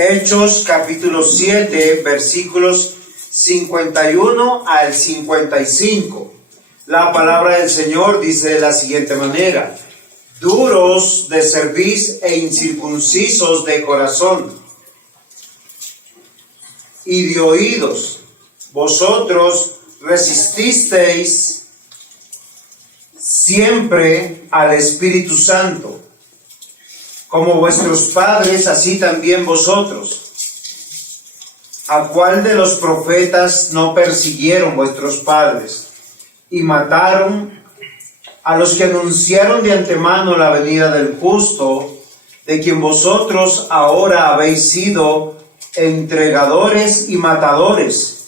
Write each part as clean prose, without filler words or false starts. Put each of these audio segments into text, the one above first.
Hechos capítulo 7, versículos 51 al 55. La palabra del Señor dice de la siguiente manera: duros de cerviz e incircuncisos de corazón y de oídos, vosotros resististeis siempre al Espíritu Santo, como vuestros padres, así también vosotros. ¿A cuál de los profetas no persiguieron vuestros padres y mataron a los que anunciaron de antemano la venida del justo, de quien vosotros ahora habéis sido entregadores y matadores?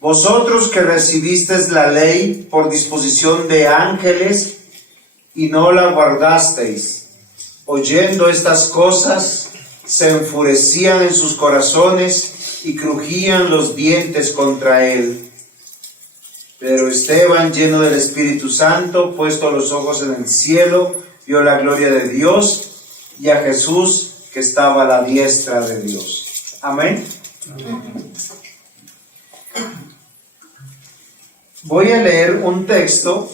Vosotros que recibisteis la ley por disposición de ángeles y no la guardasteis, oyendo estas cosas, se enfurecían en sus corazones y crujían los dientes contra él. Pero Esteban, lleno del Espíritu Santo, puesto los ojos en el cielo, vio la gloria de Dios y a Jesús que estaba a la diestra de Dios. Amén. Voy a leer un texto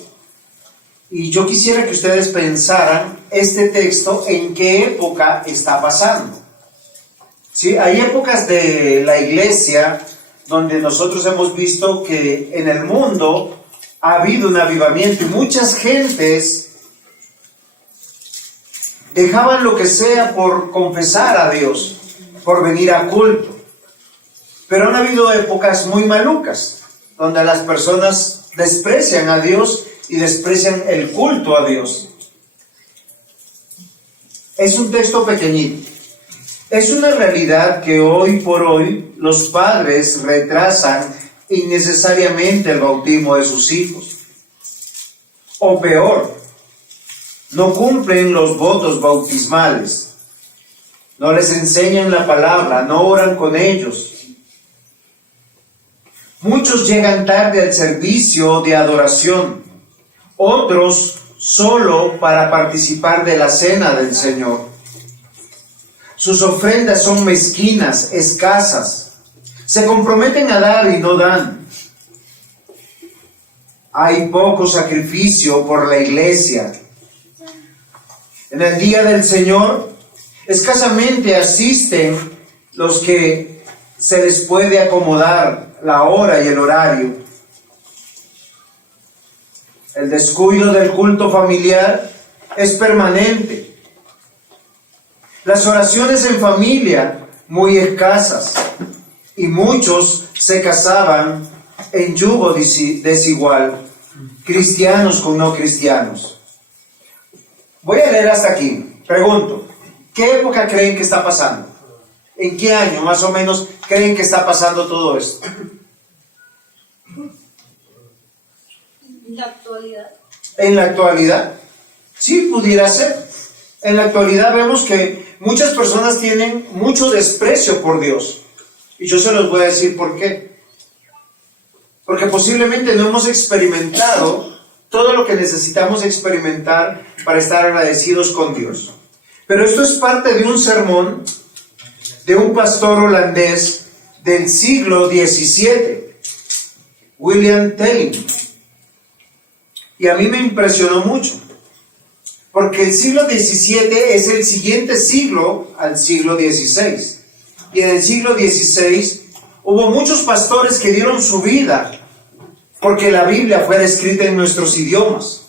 y yo quisiera que ustedes pensaran este texto en qué época está pasando. ¿Sí? Hay épocas de la iglesia donde nosotros hemos visto que en el mundo ha habido un avivamiento y muchas gentes dejaban lo que sea por confesar a Dios, por venir a culto. Pero han habido épocas muy malucas, donde las personas desprecian a Dios y desprecian el culto a Dios. Es un texto pequeñito. Es una realidad que hoy por hoy los padres retrasan innecesariamente el bautismo de sus hijos. O peor, no cumplen los votos bautismales, no les enseñan la palabra, no oran con ellos. Muchos llegan tarde al servicio de adoración, otros solo para participar de la cena del Señor. Sus ofrendas son mezquinas, escasas. Se comprometen a dar y no dan. Hay poco sacrificio por la iglesia. En el día del Señor, escasamente asisten los que se les puede acomodar la hora y el horario. El descuido del culto familiar es permanente. Las oraciones en familia muy escasas y muchos se casaban en yugo desigual, cristianos con no cristianos. Voy a leer hasta aquí. Pregunto, ¿qué época creen que está pasando? ¿En qué año más o menos creen que está pasando todo esto? ¿En la actualidad? ¿En la actualidad? Sí, pudiera ser. En la actualidad vemos que muchas personas tienen mucho desprecio por Dios. Y yo se los voy a decir por qué. Porque posiblemente no hemos experimentado todo lo que necesitamos experimentar para estar agradecidos con Dios. Pero esto es parte de un sermón de un pastor holandés del siglo XVII, William Telling. Y a mí me impresionó mucho. Porque el siglo XVII es el siguiente siglo al siglo XVI. Y en el siglo XVI hubo muchos pastores que dieron su vida porque la Biblia fuera escrita en nuestros idiomas.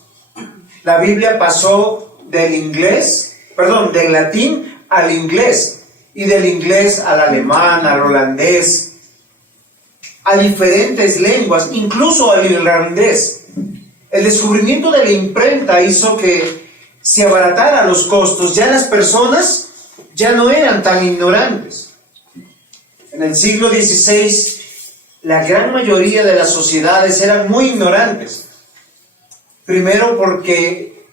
La Biblia pasó del latín al inglés, y del inglés al alemán, al holandés, a diferentes lenguas, incluso al irlandés. El descubrimiento de la imprenta hizo que se abaratara los costos. Ya las personas ya no eran tan ignorantes. En el siglo XVI, la gran mayoría de las sociedades eran muy ignorantes. Primero porque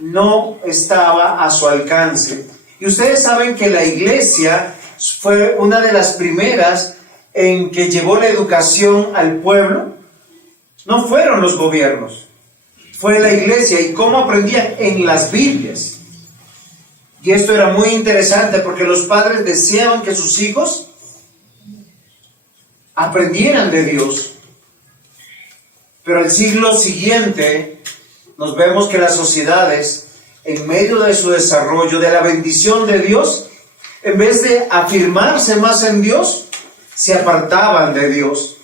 no estaba a su alcance. Y ustedes saben que la iglesia fue una de las primeras en que llevó la educación al pueblo. No fueron los gobiernos, fue la iglesia. ¿Y cómo aprendían? En las Biblias. Y esto era muy interesante porque los padres deseaban que sus hijos aprendieran de Dios. Pero al siglo siguiente nos vemos que las sociedades, en medio de su desarrollo, de la bendición de Dios, en vez de afirmarse más en Dios, se apartaban de Dios.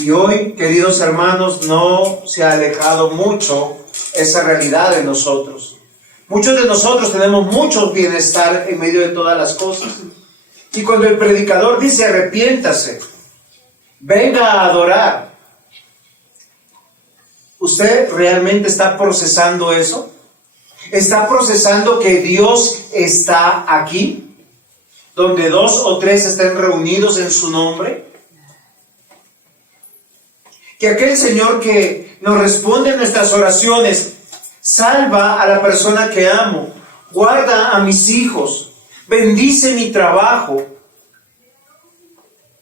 Y hoy, queridos hermanos, no se ha alejado mucho esa realidad de nosotros. Muchos de nosotros tenemos mucho bienestar en medio de todas las cosas. Y cuando el predicador dice arrepiéntase, venga a adorar, ¿usted realmente está procesando eso? ¿Está procesando que Dios está aquí? Donde 2 o 3 estén reunidos en su nombre. Que aquel Señor que nos responde en nuestras oraciones, salva a la persona que amo, guarda a mis hijos, bendice mi trabajo.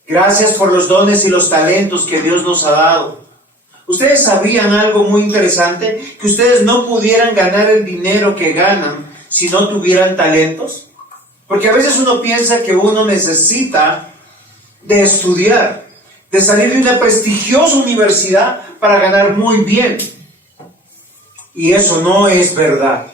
Gracias por los dones y los talentos que Dios nos ha dado. ¿Ustedes sabían algo muy interesante? Que ustedes no pudieran ganar el dinero que ganan si no tuvieran talentos. Porque a veces uno piensa que uno necesita de estudiar, de salir de una prestigiosa universidad para ganar muy bien. Y eso no es verdad.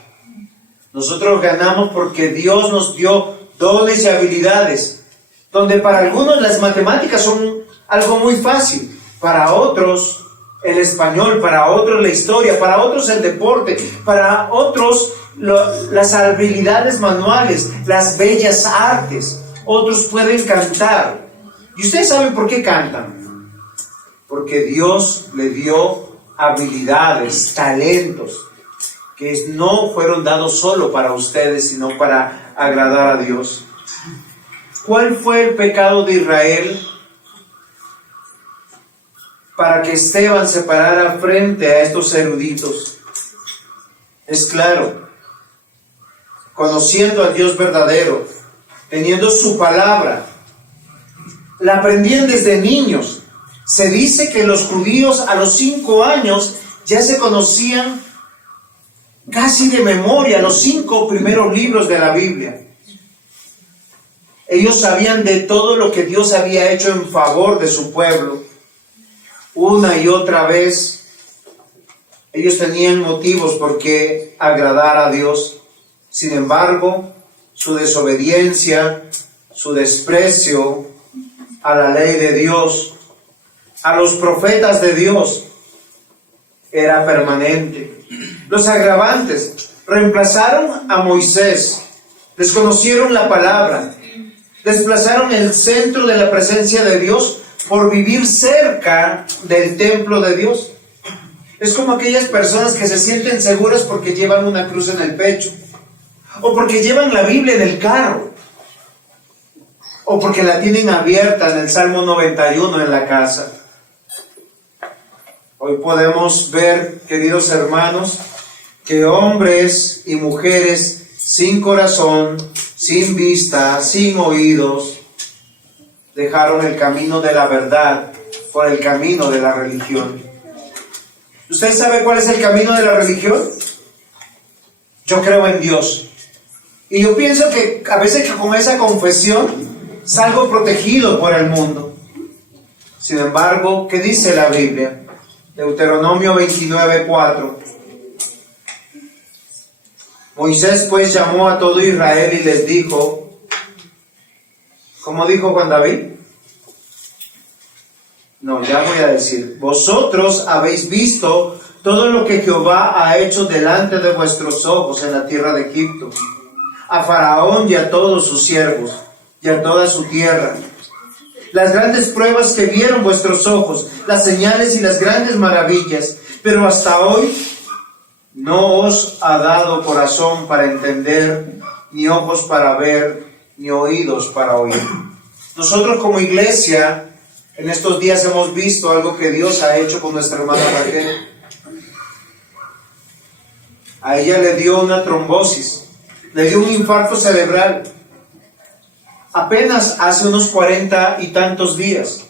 Nosotros ganamos porque Dios nos dio dones y habilidades, donde para algunos las matemáticas son algo muy fácil, para otros el español, para otros la historia, para otros el deporte, para otros las habilidades manuales, las bellas artes. Otros pueden cantar. ¿Y ustedes saben por qué cantan? Porque Dios le dio habilidades, talentos, que no fueron dados solo para ustedes, sino para agradar a Dios. ¿Cuál fue el pecado de Israel para que Esteban se parara frente a estos eruditos? Es claro, conociendo al Dios verdadero, teniendo su palabra, la aprendían desde niños. Se dice que los judíos a los 5 años ya se conocían casi de memoria los 5 primeros libros de la Biblia. Ellos sabían de todo lo que Dios había hecho en favor de su pueblo. Una y otra vez, ellos tenían motivos por qué agradar a Dios. Sin embargo, su desobediencia, su desprecio a la ley de Dios, a los profetas de Dios, era permanente. Los agravantes reemplazaron a Moisés, desconocieron la palabra, desplazaron el centro de la presencia de Dios por vivir cerca del templo de Dios. Es como aquellas personas que se sienten seguras porque llevan una cruz en el pecho, o porque llevan la Biblia en el carro, o porque la tienen abierta en el Salmo 91 en la casa. Hoy podemos ver, queridos hermanos, que hombres y mujeres sin corazón, sin vista, sin oídos, dejaron el camino de la verdad por el camino de la religión. ¿Usted sabe cuál es el camino de la religión? Yo creo en Dios. Y yo pienso que a veces que con esa confesión salgo protegido por el mundo. Sin embargo, ¿qué dice la Biblia? Deuteronomio 29:4. Moisés pues llamó a todo Israel y les dijo, ¿cómo dijo Juan David? No, ya voy a decir, vosotros habéis visto todo lo que Jehová ha hecho delante de vuestros ojos en la tierra de Egipto, a Faraón y a todos sus siervos, y a toda su tierra. Las grandes pruebas que vieron vuestros ojos, las señales y las grandes maravillas, pero hasta hoy no os ha dado corazón para entender, ni ojos para ver, ni oídos para oír. Nosotros como iglesia, en estos días hemos visto algo que Dios ha hecho con nuestra hermana Raquel. A ella le dio una trombosis, le dio un infarto cerebral, apenas hace unos 40 y tantos días.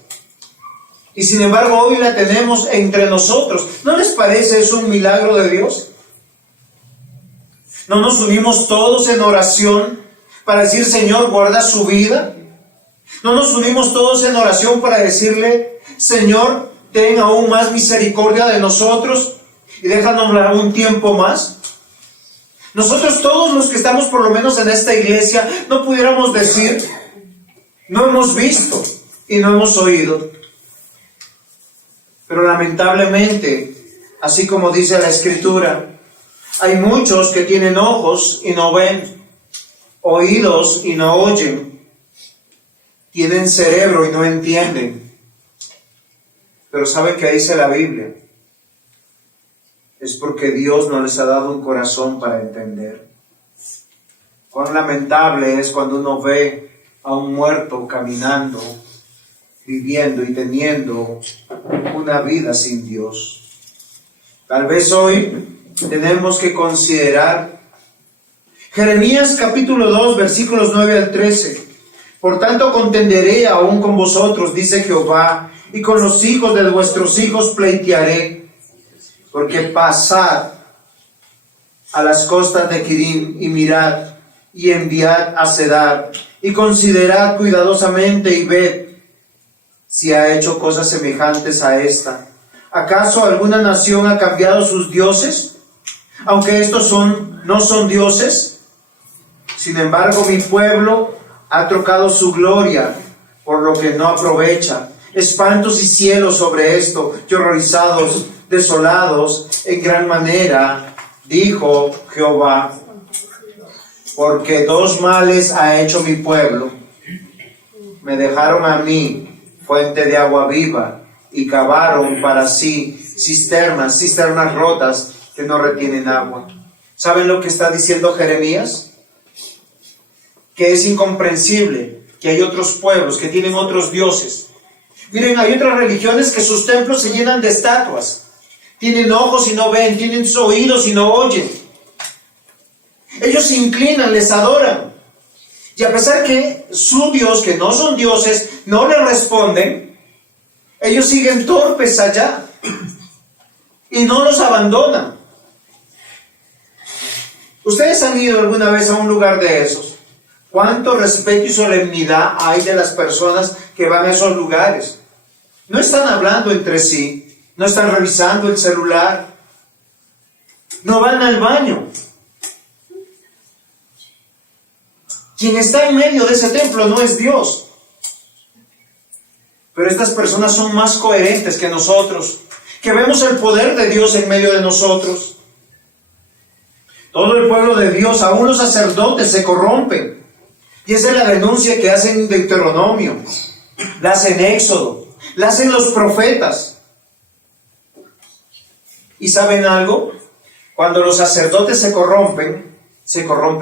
Y sin embargo hoy la tenemos entre nosotros. ¿No les parece eso un milagro de Dios? ¿No nos unimos todos en oración para decir, Señor, guarda su vida? ¿No nos unimos todos en oración para decirle, Señor, ten aún más misericordia de nosotros y déjanos un tiempo más? Nosotros todos los que estamos por lo menos en esta iglesia no pudiéramos decir, no hemos visto y no hemos oído. Pero lamentablemente, así como dice la Escritura, hay muchos que tienen ojos y no ven, oídos y no oyen, tienen cerebro y no entienden. Pero ¿saben qué dice la Biblia? Es porque Dios no les ha dado un corazón para entender. Cuán lamentable es cuando uno ve a un muerto caminando, viviendo y teniendo una vida sin Dios. Tal vez hoy tenemos que considerar Jeremías capítulo 2, versículos 9 al 13. Por tanto contenderé aún con vosotros, dice Jehová, y con los hijos de vuestros hijos pleitearé, porque pasad a las costas de Quirim y mirad, y enviad a Cedar, y considerad cuidadosamente y ved si ha hecho cosas semejantes a esta. ¿Acaso alguna nación ha cambiado sus dioses, aunque estos no son dioses? Sin embargo, mi pueblo ha trocado su gloria por lo que no aprovecha. Espantos y cielos sobre esto, y horrorizados, desolados en gran manera, dijo Jehová. Porque dos males ha hecho mi pueblo. Me dejaron a mí fuente de agua viva, y cavaron para sí cisternas rotas que no retienen agua. ¿Saben lo que está diciendo Jeremías? Que es incomprensible que hay otros pueblos que tienen otros dioses. Miren, hay otras religiones que sus templos se llenan de estatuas. Tienen ojos y no ven, tienen oídos y no oyen. Ellos se inclinan, les adoran. Y a pesar que su Dios, que no son dioses, no le responden, ellos siguen torpes allá y no los abandonan. ¿Ustedes han ido alguna vez a un lugar de esos? ¿Cuánto respeto y solemnidad hay de las personas que van a esos lugares? No están hablando entre sí, no están revisando el celular, no van al baño. Quien está en medio de ese templo no es Dios. Pero estas personas son más coherentes que nosotros, que vemos el poder de Dios en medio de nosotros. Todo el pueblo de Dios, aún los sacerdotes, se corrompen. Y esa es la denuncia que hacen en Deuteronomio, la hacen en Éxodo, la hacen los profetas. ¿Y saben algo? Cuando los sacerdotes se corrompe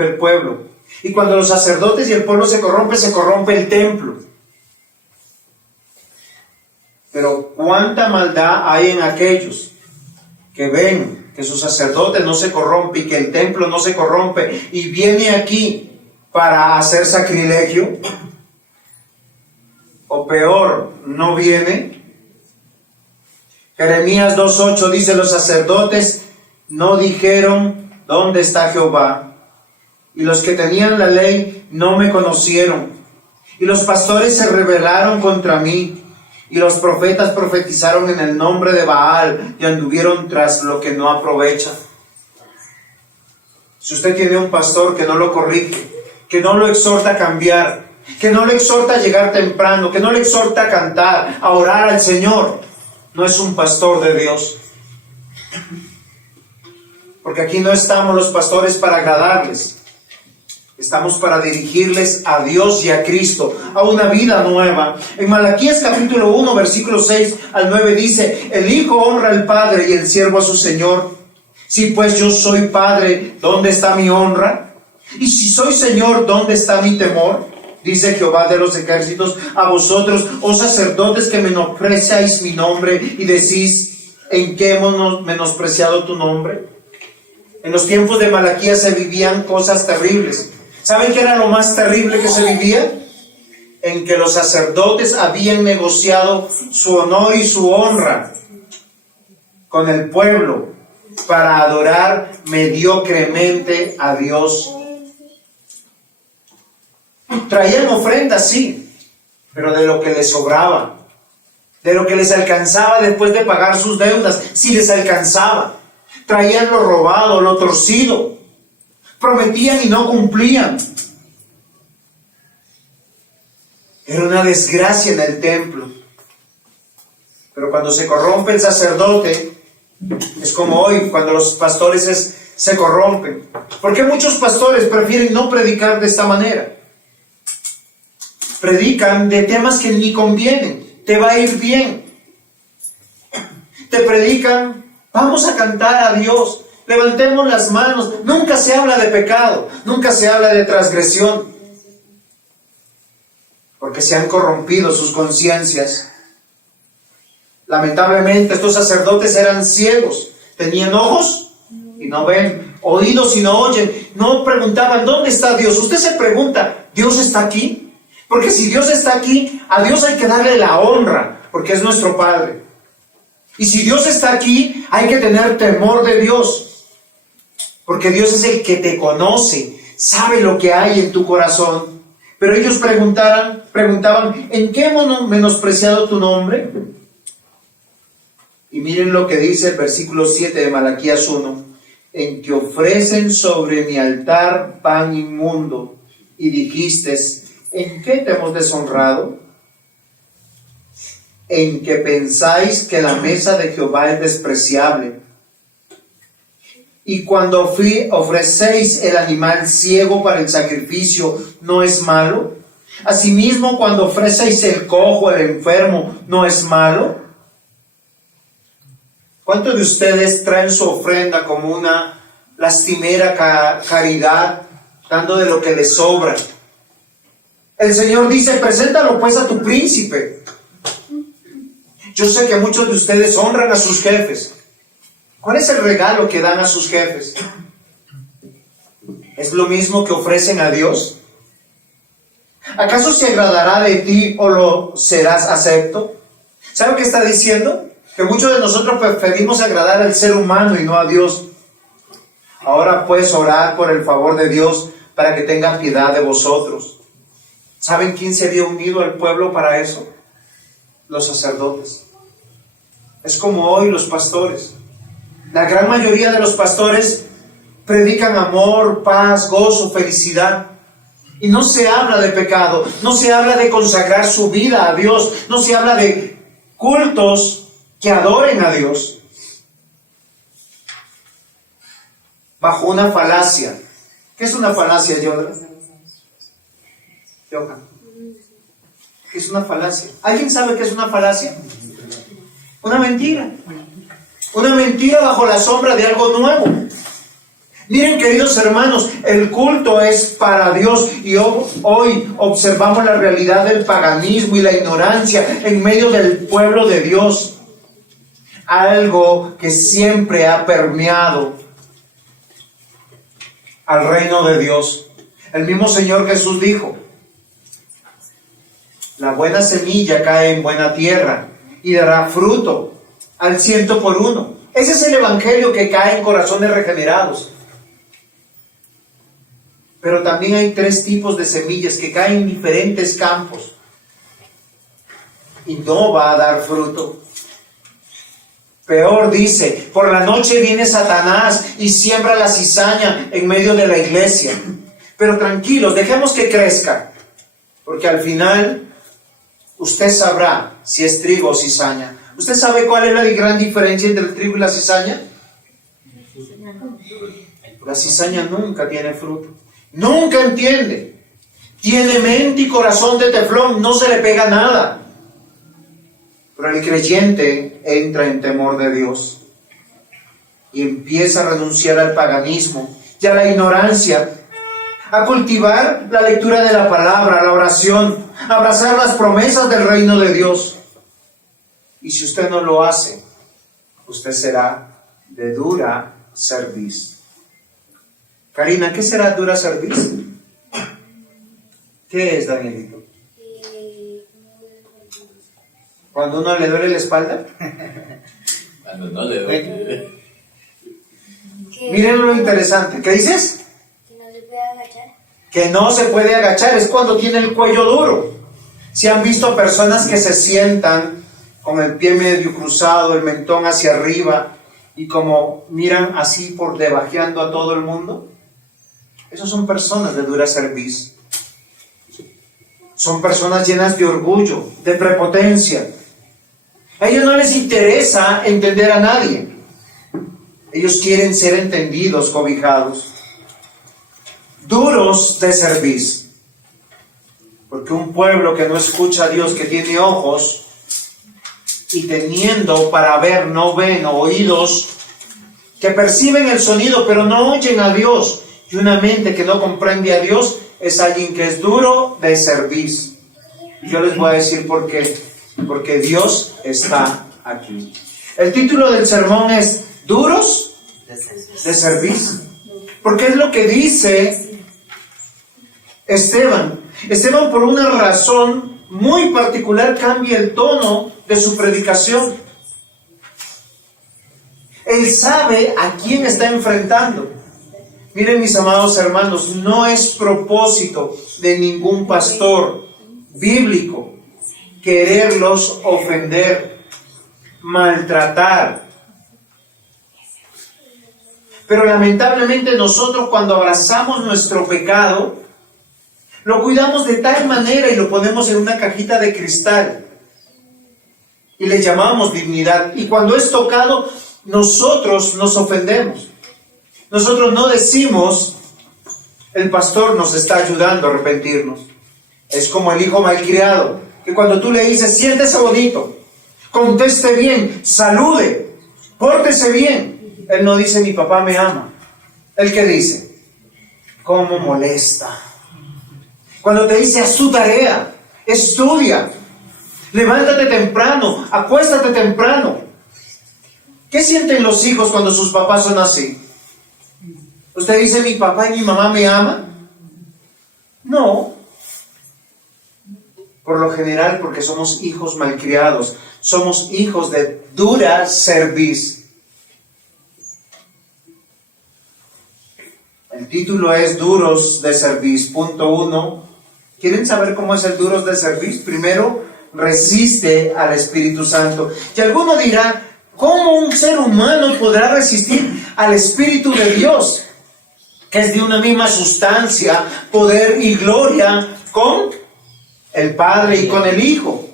el pueblo. Y cuando los sacerdotes y el pueblo se corrompe el templo. Pero cuánta maldad hay en aquellos que ven que su sacerdote no se corrompe y que el templo no se corrompe y viene aquí para hacer sacrilegio, o peor, no viene. Jeremías 2:8 dice: los sacerdotes no dijeron ¿dónde está Jehová? Y los que tenían la ley no me conocieron. Y los pastores se rebelaron contra mí. Y los profetas profetizaron en el nombre de Baal y anduvieron tras lo que no aprovecha. Si usted tiene un pastor que no lo corrige, que no lo exhorta a cambiar, que no lo exhorta a llegar temprano, que no le exhorta a cantar, a orar al Señor, no es un pastor de Dios. Porque aquí no estamos los pastores para agradarles. Estamos para dirigirles a Dios y a Cristo, a una vida nueva. En Malaquías capítulo 1, versículos 6 al 9 dice: el hijo honra al padre y el siervo a su señor. Si pues yo soy padre, ¿dónde está mi honra? Y si soy señor, ¿dónde está mi temor? Dice Jehová de los ejércitos a vosotros, oh sacerdotes, que menospreciáis mi nombre y decís: ¿en qué hemos menospreciado tu nombre? En los tiempos de Malaquías se vivían cosas terribles. ¿Saben qué era lo más terrible que se vivía? En que los sacerdotes habían negociado su honor y su honra con el pueblo para adorar mediocremente a Dios. Traían ofrendas, sí, pero de lo que les sobraba, de lo que les alcanzaba después de pagar sus deudas, si les alcanzaba. Traían lo robado, lo torcido, prometían y no cumplían. Era una desgracia en el templo. Pero cuando se corrompe el sacerdote, es como hoy, cuando los pastores se corrompen. ¿Por qué muchos pastores prefieren no predicar de esta manera? Predican de temas que ni convienen. Te va a ir bien. Te predican, vamos a cantar a Dios, levantemos las manos. Nunca se habla de pecado, nunca se habla de transgresión. Porque se han corrompido sus conciencias. Lamentablemente estos sacerdotes eran ciegos, tenían ojos y no ven, oídos y no oyen. No preguntaban, ¿dónde está Dios? Usted se pregunta, ¿Dios está aquí? Porque si Dios está aquí, a Dios hay que darle la honra, porque es nuestro Padre. Y si Dios está aquí, hay que tener temor de Dios, porque Dios es el que te conoce, sabe lo que hay en tu corazón. Pero ellos preguntaban, ¿en qué hemos menospreciado tu nombre? Y miren lo que dice el versículo 7 de Malaquías 1. En que ofrecen sobre mi altar pan inmundo. Y dijiste, ¿en qué te hemos deshonrado? En que pensáis que la mesa de Jehová es despreciable. Y cuando ofrecéis el animal ciego para el sacrificio, ¿no es malo? Asimismo, cuando ofrecéis el cojo, el enfermo, ¿no es malo? ¿Cuántos de ustedes traen su ofrenda como una lastimera caridad, dando de lo que les sobra? El Señor dice, preséntalo pues a tu príncipe. Yo sé que muchos de ustedes honran a sus jefes. ¿Cuál es el regalo que dan a sus jefes? ¿Es lo mismo que ofrecen a Dios? ¿Acaso se agradará de ti o lo serás acepto? ¿Sabe qué está diciendo? Que muchos de nosotros preferimos agradar al ser humano y no a Dios. Ahora puedes orar por el favor de Dios para que tenga piedad de vosotros. ¿Saben quién se había unido al pueblo para eso? Los sacerdotes. Es como hoy los pastores. La gran mayoría de los pastores predican amor, paz, gozo, felicidad. Y no se habla de pecado, no se habla de consagrar su vida a Dios, no se habla de cultos que adoren a Dios. Bajo una falacia. ¿Qué es una falacia, Johan? ¿Qué es una falacia? ¿Alguien sabe qué es una falacia? Una mentira. Una mentira bajo la sombra de algo nuevo. Miren, queridos hermanos, el culto es para Dios y hoy observamos la realidad del paganismo y la ignorancia en medio del pueblo de Dios. Algo que siempre ha permeado al reino de Dios. El mismo Señor Jesús dijo, la buena semilla cae en buena tierra y dará fruto al 100%. Ese es el evangelio que cae en corazones regenerados. Pero también hay 3 tipos de semillas que caen en diferentes campos y no va a dar fruto. Peor, dice, por la noche viene Satanás y siembra la cizaña en medio de la iglesia. Pero tranquilos, dejemos que crezca, porque al final usted sabrá si es trigo o cizaña. ¿Usted sabe cuál es la gran diferencia entre el trigo y la cizaña? La cizaña nunca tiene fruto. Nunca entiende. Tiene mente y corazón de teflón, no se le pega nada. Pero el creyente entra en temor de Dios y empieza a renunciar al paganismo y a la ignorancia, a cultivar la lectura de la palabra, la oración, a abrazar las promesas del reino de Dios. Y si usted no lo hace, usted será de dura cerviz. Karina, ¿qué será dura cerviz? ¿Qué es, Danielito? ¿Cuando uno le duele la espalda? Cuando no le duele. Miren lo interesante. ¿Qué dices? Que no se puede agachar. Que no se puede agachar, es cuando tiene el cuello duro. Si han visto personas que se sientan con el pie medio cruzado, el mentón hacia arriba y como miran así por debajeando a todo el mundo, esos son personas de dura cerviz. Son personas llenas de orgullo, de prepotencia. A ellos no les interesa entender a nadie. Ellos quieren ser entendidos, cobijados. Duros de cerviz. Porque un pueblo que no escucha a Dios, que tiene ojos y teniendo para ver, no ven, oídos que perciben el sonido pero no oyen a Dios, y una mente que no comprende a Dios, es alguien que es duro de cerviz. Y yo les voy a decir por qué. Porque Dios está aquí. El título del sermón es ¿duros de cerviz? Porque es lo que dice Esteban. Esteban, por una razón muy particular, cambia el tono de su predicación. Él sabe a quién está enfrentando. Miren, mis amados hermanos, no es propósito de ningún pastor bíblico quererlos ofender, maltratar. Pero lamentablemente nosotros, cuando abrazamos nuestro pecado, lo cuidamos de tal manera y lo ponemos en una cajita de cristal y le llamamos dignidad. Y cuando es tocado, nosotros nos ofendemos. Nosotros no decimos, el pastor nos está ayudando a arrepentirnos. Es como el hijo malcriado, que cuando tú le dices, siéntese bonito, conteste bien, salude, pórtese bien, él no dice, mi papá me ama. ¿El qué dice? ¿Cómo molesta? Cuando te dice, haz tu tarea, estudia, levántate temprano, acuéstate temprano. ¿Qué sienten los hijos cuando sus papás son así? ¿Usted dice, mi papá y mi mamá me aman? No. Por lo general, porque somos hijos malcriados, somos hijos de dura cerviz. El título es Duros de cerviz. Punto 1. ¿Quieren saber cómo es el duros de cerviz? Primero, resiste al Espíritu Santo. Y alguno dirá, ¿cómo un ser humano podrá resistir al Espíritu de Dios, que es de una misma sustancia, poder y gloria con el Padre y con el Hijo?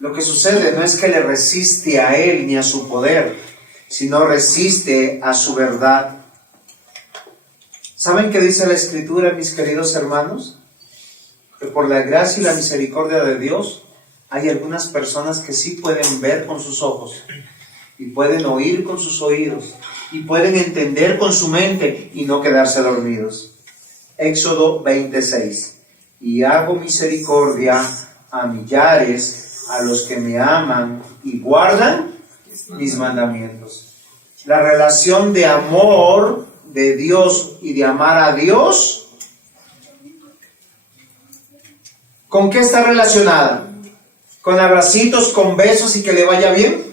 Lo que sucede no es que le resiste a Él ni a su poder, sino resiste a su verdad. ¿Saben qué dice la Escritura, mis queridos hermanos? Que por la gracia y la misericordia de Dios, hay algunas personas que sí pueden ver con sus ojos, y pueden oír con sus oídos, y pueden entender con su mente y no quedarse dormidos. Éxodo 26. Y hago misericordia a millares, a los que me aman y guardan mis mandamientos. La relación de amor de Dios y de amar a Dios, ¿con qué está relacionada? ¿Con abracitos, con besos y que le vaya bien?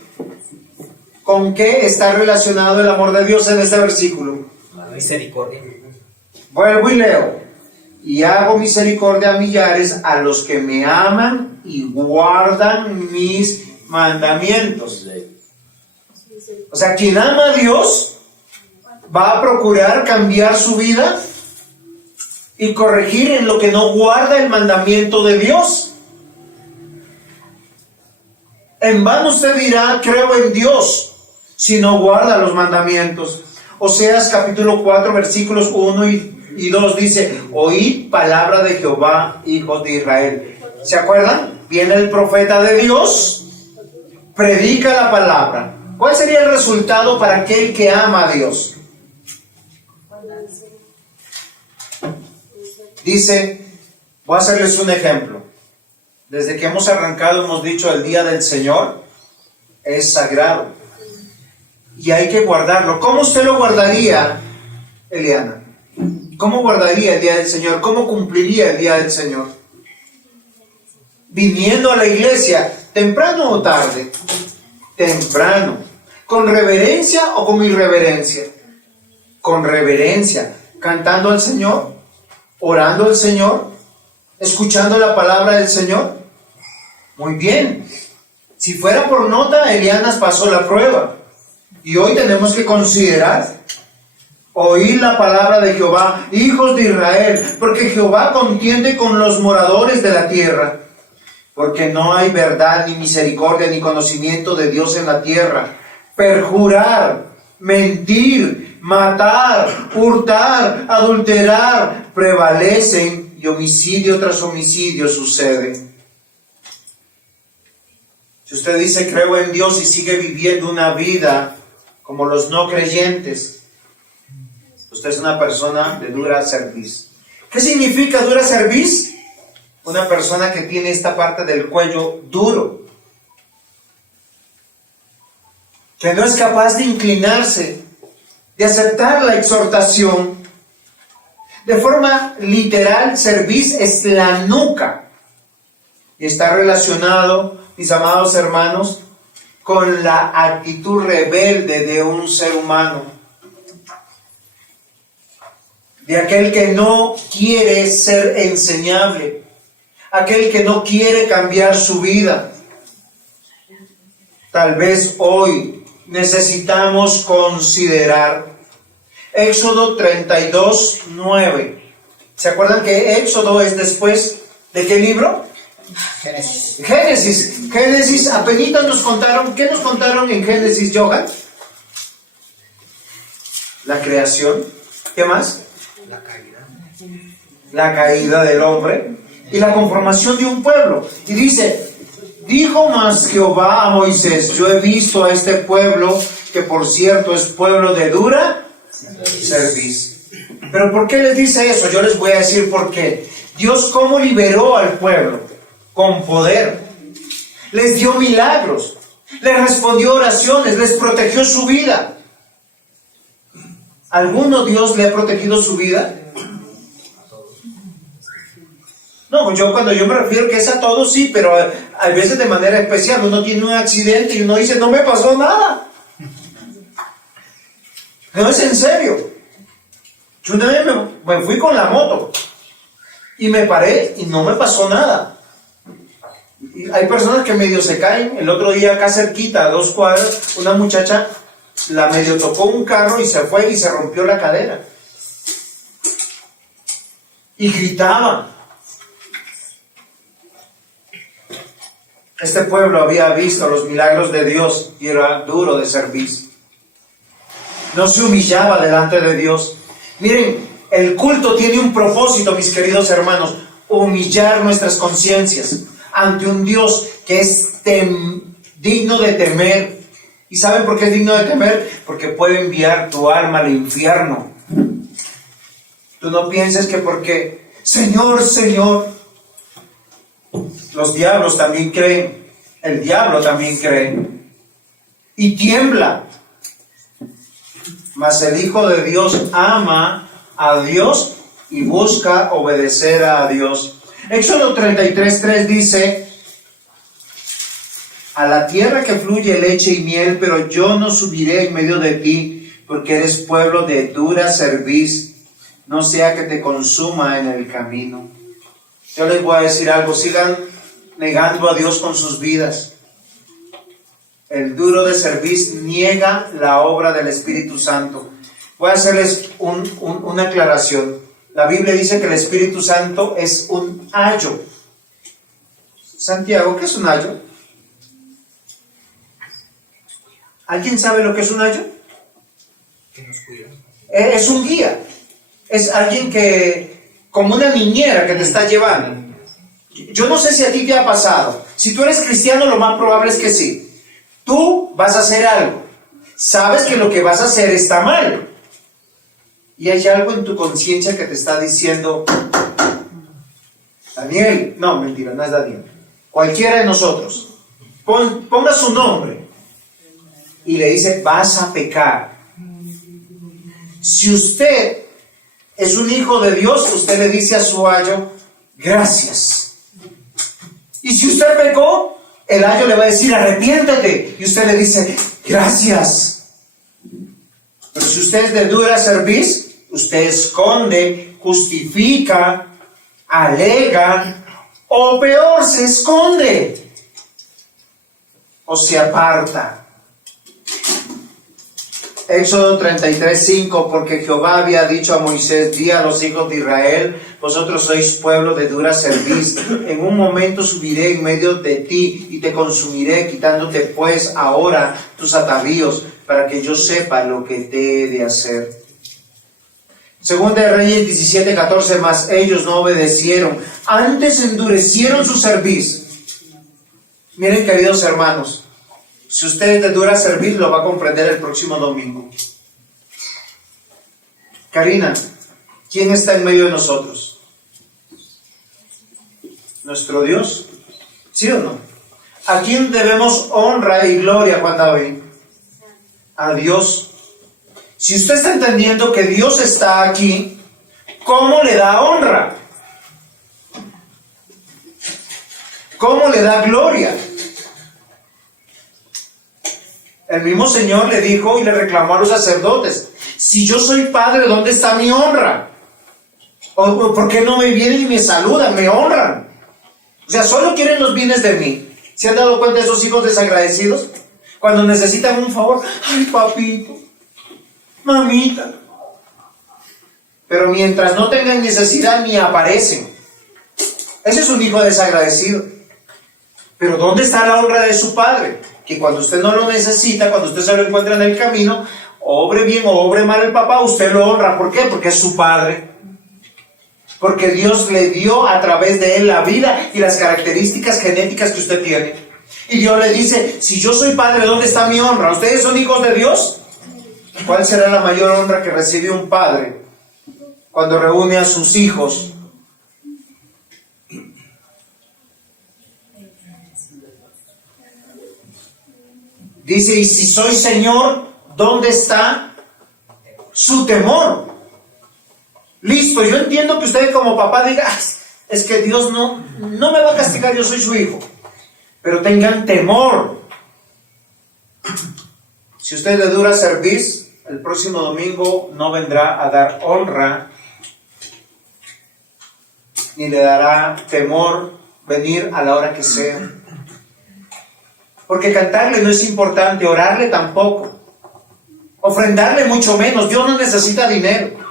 ¿Con qué está relacionado el amor de Dios en este versículo? Misericordia. Vuelvo y leo. Y hago misericordia a millares, a los que me aman y guardan mis mandamientos. O sea, quien ama a Dios va a procurar cambiar su vida y corregir en lo que no guarda el mandamiento de Dios. En vano usted dirá, creo en Dios, si no guarda los mandamientos. Oseas capítulo 4, versículos 1 y 2 dice, oíd palabra de Jehová, hijos de Israel. ¿Se acuerdan? Viene el profeta de Dios, predica la palabra. ¿Cuál sería el resultado para aquel que ama a Dios? Dice, voy a hacerles un ejemplo. Desde que hemos arrancado hemos dicho el día del Señor es sagrado y hay que guardarlo. ¿Cómo usted lo guardaría, Eliana? ¿Cómo guardaría el día del Señor? ¿Cómo cumpliría el día del Señor? Viniendo a la iglesia, ¿temprano o tarde? Temprano. ¿Con reverencia o con irreverencia? Con reverencia, cantando al Señor, orando al Señor, escuchando la palabra del Señor. Muy bien. Si fuera por nota, Elianas pasó la prueba. Y hoy tenemos que considerar, oír la palabra de Jehová, hijos de Israel, porque Jehová contiende con los moradores de la tierra. Porque no hay verdad, ni misericordia, ni conocimiento de Dios en la tierra. Perjurar, mentir, matar, hurtar, adulterar, prevalecen y homicidio tras homicidio sucede. Si usted dice creo en Dios y sigue viviendo una vida como los no creyentes, usted es una persona de dura cerviz. ¿Qué significa dura cerviz? Una persona que tiene esta parte del cuello duro, que no es capaz de inclinarse, de aceptar la exhortación. De forma literal, cerviz es la nuca y está relacionado, mis amados hermanos, con la actitud rebelde de un ser humano, de aquel que no quiere ser enseñable, aquel que no quiere cambiar su vida. Tal vez hoy necesitamos considerar Éxodo 32:9. ¿Se acuerdan que Éxodo es después de qué libro? Génesis, apenitas nos contaron. ¿Qué nos contaron en Génesis, Johan? La creación. ¿Qué más? La caída del hombre y la conformación de un pueblo. Y dice, dijo más Jehová a Moisés, yo he visto a este pueblo, que por cierto es pueblo de dura cerviz. ¿Pero por qué les dice eso? Yo les voy a decir por qué. Dios cómo liberó al pueblo. Con poder, les dio milagros, les respondió oraciones, les protegió su vida. ¿Alguno Dios le ha protegido su vida? No, cuando yo me refiero que es a todos, sí, pero a veces de manera especial. Uno tiene un accidente y uno dice, no me pasó nada. No, es en serio. Yo una vez me fui con la moto y me paré y no me pasó nada. Y hay personas que medio se caen. El otro día acá cerquita, a 2 cuadras, una muchacha la medio tocó un carro y se fue y se rompió la cadera. Y gritaba. Este pueblo había visto los milagros de Dios y era duro de cerviz. No se humillaba delante de Dios. Miren, el culto tiene un propósito, mis queridos hermanos, humillar nuestras conciencias ante un Dios que es digno de temer. ¿Y saben por qué es digno de temer? Porque puede enviar tu alma al infierno. Tú no pienses que porque, Señor, Señor, los diablos también creen, el diablo también cree y tiembla. Mas el Hijo de Dios ama a Dios y busca obedecer a Dios. Éxodo 33:3 dice, a la tierra que fluye leche y miel, pero yo no subiré en medio de ti, porque eres pueblo de dura cerviz, no sea que te consuma en el camino. Yo les voy a decir algo, sigan negando a Dios con sus vidas. El duro de cerviz niega la obra del Espíritu Santo. Voy a hacerles una aclaración. La Biblia dice que el Espíritu Santo es un ayo. Santiago, ¿qué es un ayo? ¿Alguien sabe lo que es un ayo? Que nos cuida. Es un guía. Es alguien que, como una niñera que te está llevando. Yo no sé si a ti te ha pasado. Si tú eres cristiano, lo más probable es que sí. Tú vas a hacer algo. Sabes que lo que vas a hacer está mal. Y hay algo en tu conciencia que te está diciendo, Daniel, no, mentira, no es Daniel. Cualquiera de nosotros. Ponga su nombre. Y le dice, vas a pecar. Si usted es un hijo de Dios, usted le dice a su ayo, gracias. Y si usted pecó, el ayo le va a decir, arrepiéntate. Y usted le dice, gracias. Pero si usted es de dura cerviz, usted esconde, justifica, alega, o peor, se esconde o se aparta. Éxodo 33:5, porque Jehová había dicho a Moisés, di a los hijos de Israel, vosotros sois pueblo de dura cerviz, en un momento subiré en medio de ti y te consumiré, quitándote pues ahora tus atavíos, para que yo sepa lo que te he de hacer. Segunda de Reyes 17:14, mas ellos no obedecieron, antes endurecieron su cerviz. Miren, queridos hermanos, si usted es de dura cerviz, lo va a comprender el próximo domingo. Karina, ¿quién está en medio de nosotros? ¿Nuestro Dios? ¿Sí o no? ¿A quién debemos honra y gloria, Juan David? A Dios. Si usted está entendiendo que Dios está aquí, ¿cómo le da honra? ¿Cómo le da gloria? El mismo Señor le dijo y le reclamó a los sacerdotes, si yo soy padre, ¿dónde está mi honra? ¿O por qué no me vienen y me saludan, me honran? O sea, solo quieren los bienes de mí. ¿Se han dado cuenta de esos hijos desagradecidos? Cuando necesitan un favor, ay papito, mamita. Pero mientras no tengan necesidad ni aparecen. Ese es un hijo desagradecido. Pero ¿dónde está la honra de su padre? Que cuando usted no lo necesita, cuando usted se lo encuentra en el camino, obre bien o obre mal el papá, usted lo honra. ¿Por qué? Porque es su padre. Porque Dios le dio a través de él la vida y las características genéticas que usted tiene. Y Dios le dice, si yo soy padre, ¿dónde está mi honra? ¿Ustedes son hijos de Dios? ¿Cuál será la mayor honra que recibe un padre cuando reúne a sus hijos? Dice, y si soy Señor, ¿dónde está su temor? Listo, yo entiendo que usted como papá diga, es que Dios no me va a castigar, yo soy su hijo. Pero tengan temor. Si usted le dura cerviz, el próximo domingo no vendrá a dar honra, ni le dará temor venir a la hora que sea. Porque cantarle no es importante, orarle tampoco, ofrendarle mucho menos. Dios no necesita dinero.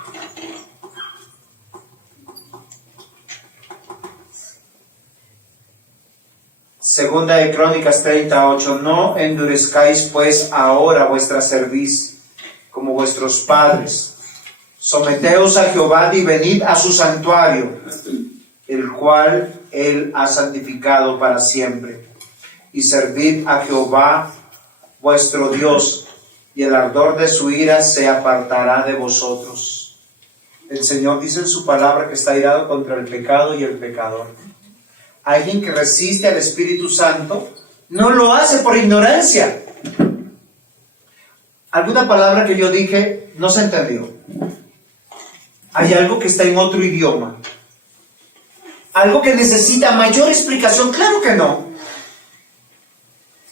Segunda de Crónicas 38, no endurezcáis pues ahora vuestra cerviz como vuestros padres. Someteos a Jehová y venid a su santuario, el cual él ha santificado para siempre. Y servid a Jehová vuestro Dios, y el ardor de su ira se apartará de vosotros. El Señor dice en su palabra que está airado contra el pecado y el pecador. Alguien que resiste al Espíritu Santo no lo hace por ignorancia. Alguna palabra que yo dije no se entendió. Hay algo que está en otro idioma. Algo que necesita mayor explicación. Claro que no.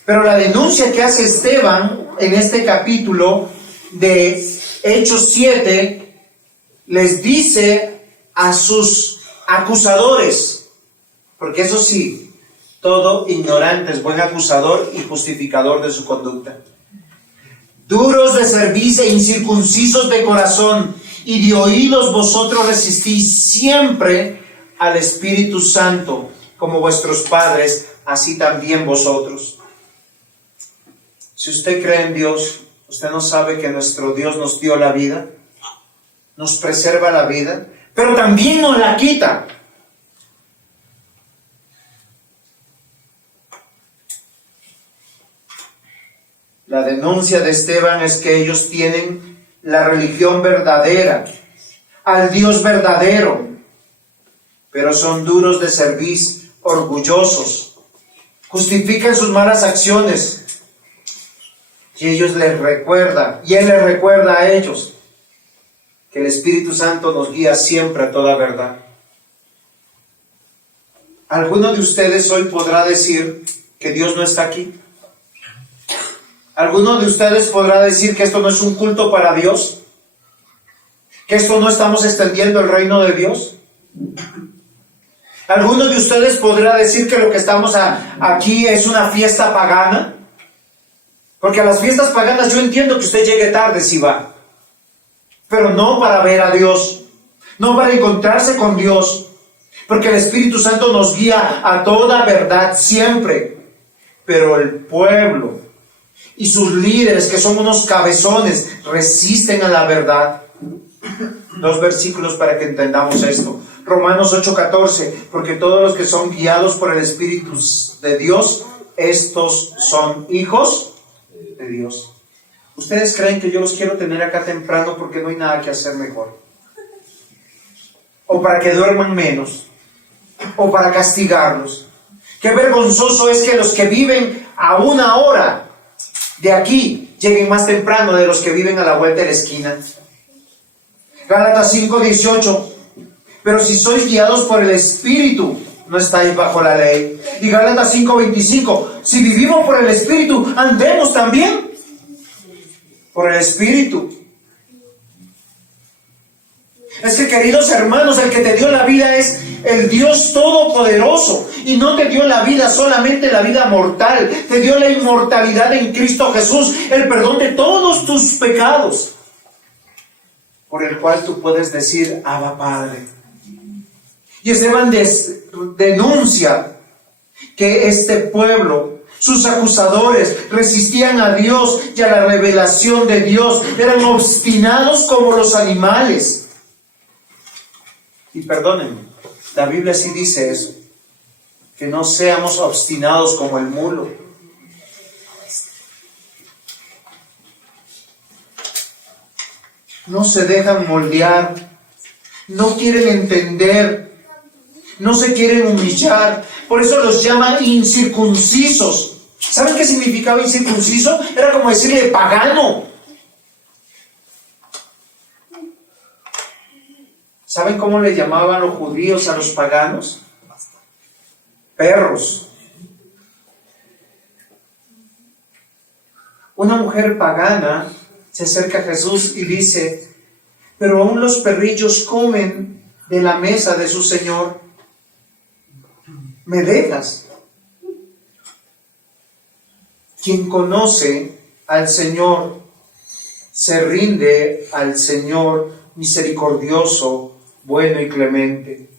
Pero la denuncia que hace Esteban en este capítulo de Hechos 7 les dice a sus acusadores, porque eso sí, todo ignorante es buen acusador y justificador de su conducta. Duros de cerviz e incircuncisos de corazón, y de oídos vosotros resistís siempre al Espíritu Santo, como vuestros padres, así también vosotros. Si usted cree en Dios, usted no sabe que nuestro Dios nos dio la vida, nos preserva la vida, pero también nos la quita. La denuncia de Esteban es que ellos tienen la religión verdadera, al Dios verdadero, pero son duros de cerviz, orgullosos, justifican sus malas acciones. Y ellos les recuerdan, y Él les recuerda a ellos, que el Espíritu Santo nos guía siempre a toda verdad. ¿Alguno de ustedes hoy podrá decir que Dios no está aquí? ¿Alguno de ustedes podrá decir que esto no es un culto para Dios? ¿Que esto no estamos extendiendo el reino de Dios? ¿Alguno de ustedes podrá decir que lo que estamos aquí es una fiesta pagana? Porque a las fiestas paganas yo entiendo que usted llegue tarde si va, pero no para ver a Dios, no para encontrarse con Dios, porque el Espíritu Santo nos guía a toda verdad siempre. Pero el pueblo y sus líderes, que son unos cabezones, resisten a la verdad. 2 versículos para que entendamos esto. Romanos 8:14, porque todos los que son guiados por el Espíritu de Dios, estos son hijos de Dios. ¿Ustedes creen que yo los quiero tener acá temprano porque no hay nada que hacer mejor? ¿O para que duerman menos? ¿O para castigarlos? Qué vergonzoso es que los que viven a 1 hora de aquí lleguen más temprano de los que viven a la vuelta de la esquina. Gálatas 5:18, pero si sois guiados por el Espíritu, no estáis bajo la ley. Y Gálatas 5:25, si vivimos por el Espíritu, andemos también por el Espíritu. Es que, queridos hermanos, el que te dio la vida es el Dios Todopoderoso, y no te dio la vida solamente la vida mortal, te dio la inmortalidad en Cristo Jesús, el perdón de todos tus pecados, por el cual tú puedes decir Abba Padre. Y Esteban denuncia que este pueblo, sus acusadores, resistían a Dios y a la revelación de Dios, eran obstinados como los animales. Y perdónenme, la Biblia sí dice eso, que no seamos obstinados como el mulo. No se dejan moldear, no quieren entender, no se quieren humillar, por eso los llaman incircuncisos. ¿Saben qué significaba incircunciso? Era como decirle pagano. ¿Saben cómo le llamaban los judíos a los paganos? Perros. Una mujer pagana se acerca a Jesús y dice, pero aún los perrillos comen de la mesa de su Señor. ¿Me dejas? Quien conoce al Señor se rinde al Señor misericordioso, bueno y clemente.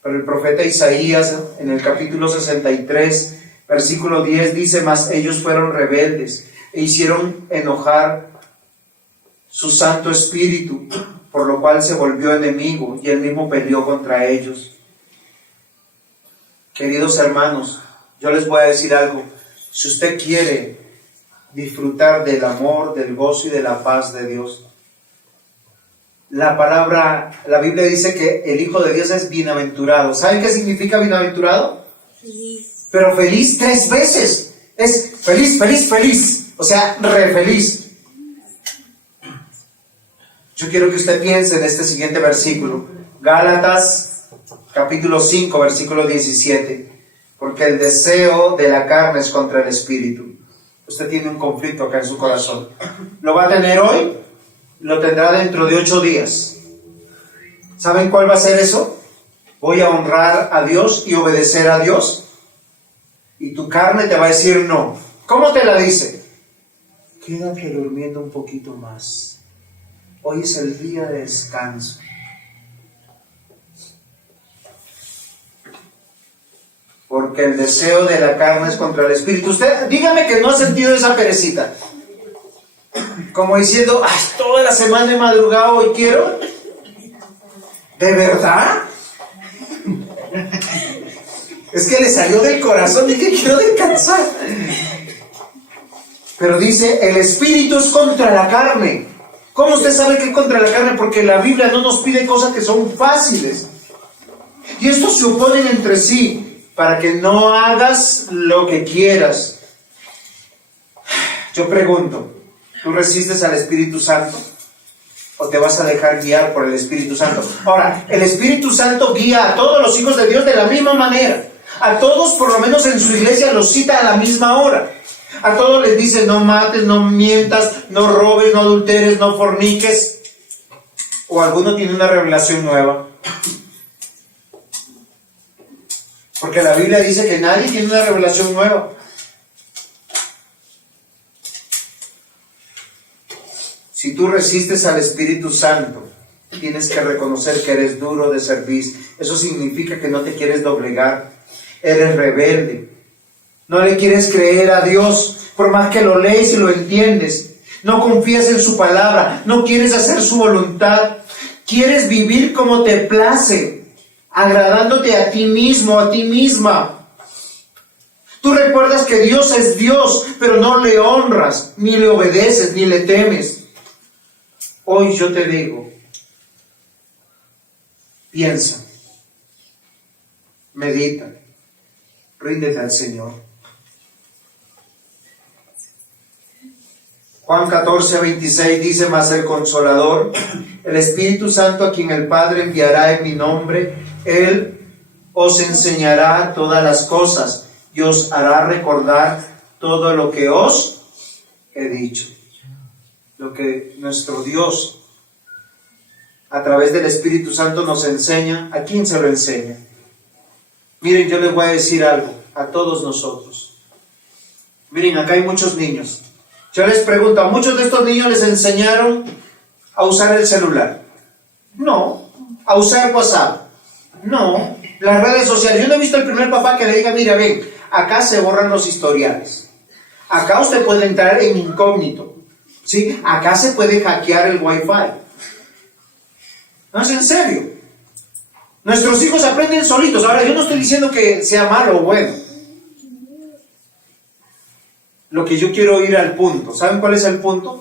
Pero el profeta Isaías, en el capítulo 63, versículo 10, dice, mas ellos fueron rebeldes e hicieron enojar su Santo Espíritu, por lo cual se volvió enemigo y él mismo peleó contra ellos. Queridos hermanos, yo les voy a decir algo. Si usted quiere disfrutar del amor, del gozo y de la paz de Dios, la Biblia dice que el Hijo de Dios es bienaventurado. ¿Saben qué significa bienaventurado? Feliz. Pero feliz 3 veces. Es feliz, feliz, feliz. O sea, re feliz. Yo quiero que usted piense en este siguiente versículo. Gálatas, capítulo 5, versículo 17. Porque el deseo de la carne es contra el Espíritu. Usted tiene un conflicto acá en su corazón. ¿Lo va a tener hoy? Lo tendrá dentro de 8 días. ¿Saben cuál va a ser eso? Voy a honrar a Dios y obedecer a Dios. Y tu carne te va a decir no. ¿Cómo te la dice? Quédate durmiendo un poquito más. Hoy es el día de descanso. Porque el deseo de la carne es contra el Espíritu. Usted, dígame que no ha sentido esa perecita. Como diciendo, ay, toda la semana he madrugado y quiero. ¿De verdad? Es que le salió del corazón y que quiero descansar. Pero dice, el Espíritu es contra la carne. ¿Cómo usted sabe que es contra la carne? Porque la Biblia no nos pide cosas que son fáciles. Y estos se oponen entre sí para que no hagas lo que quieras. Yo pregunto, ¿tú resistes al Espíritu Santo? ¿O te vas a dejar guiar por el Espíritu Santo? Ahora, el Espíritu Santo guía a todos los hijos de Dios de la misma manera. A todos, por lo menos en su iglesia, los cita a la misma hora. A todos les dice no mates, no mientas, no robes, no adulteres, no forniques. O alguno tiene una revelación nueva. Porque la Biblia dice que nadie tiene una revelación nueva. Si tú resistes al Espíritu Santo, tienes que reconocer que eres duro de cerviz. Eso significa que no te quieres doblegar. Eres rebelde. No le quieres creer a Dios, por más que lo lees y lo entiendes. No confías en su palabra. No quieres hacer su voluntad. Quieres vivir como te place, agradándote a ti mismo, a ti misma. Tú recuerdas que Dios es Dios, pero no le honras, ni le obedeces, ni le temes. Hoy yo te digo, piensa, medita, ríndete al Señor. Juan 14:26 dice: mas el Consolador, el Espíritu Santo, a quien el Padre enviará en mi nombre, Él os enseñará todas las cosas y os hará recordar todo lo que os he dicho. Lo que nuestro Dios, a través del Espíritu Santo, nos enseña. ¿A quién se lo enseña? Miren, yo les voy a decir algo a todos nosotros. Miren, acá hay muchos niños. Yo les pregunto, ¿a muchos de estos niños les enseñaron a usar el celular? No. ¿A usar WhatsApp? No. Las redes sociales. Yo no he visto el primer papá que le diga: mira, ven, acá se borran los historiales. Acá usted puede entrar en incógnito. ¿Sí? Acá se puede hackear el Wi-Fi. No, es en serio. Nuestros hijos aprenden solitos. Ahora, yo no estoy diciendo que sea malo o bueno. Lo que yo quiero ir al punto. ¿Saben cuál es el punto?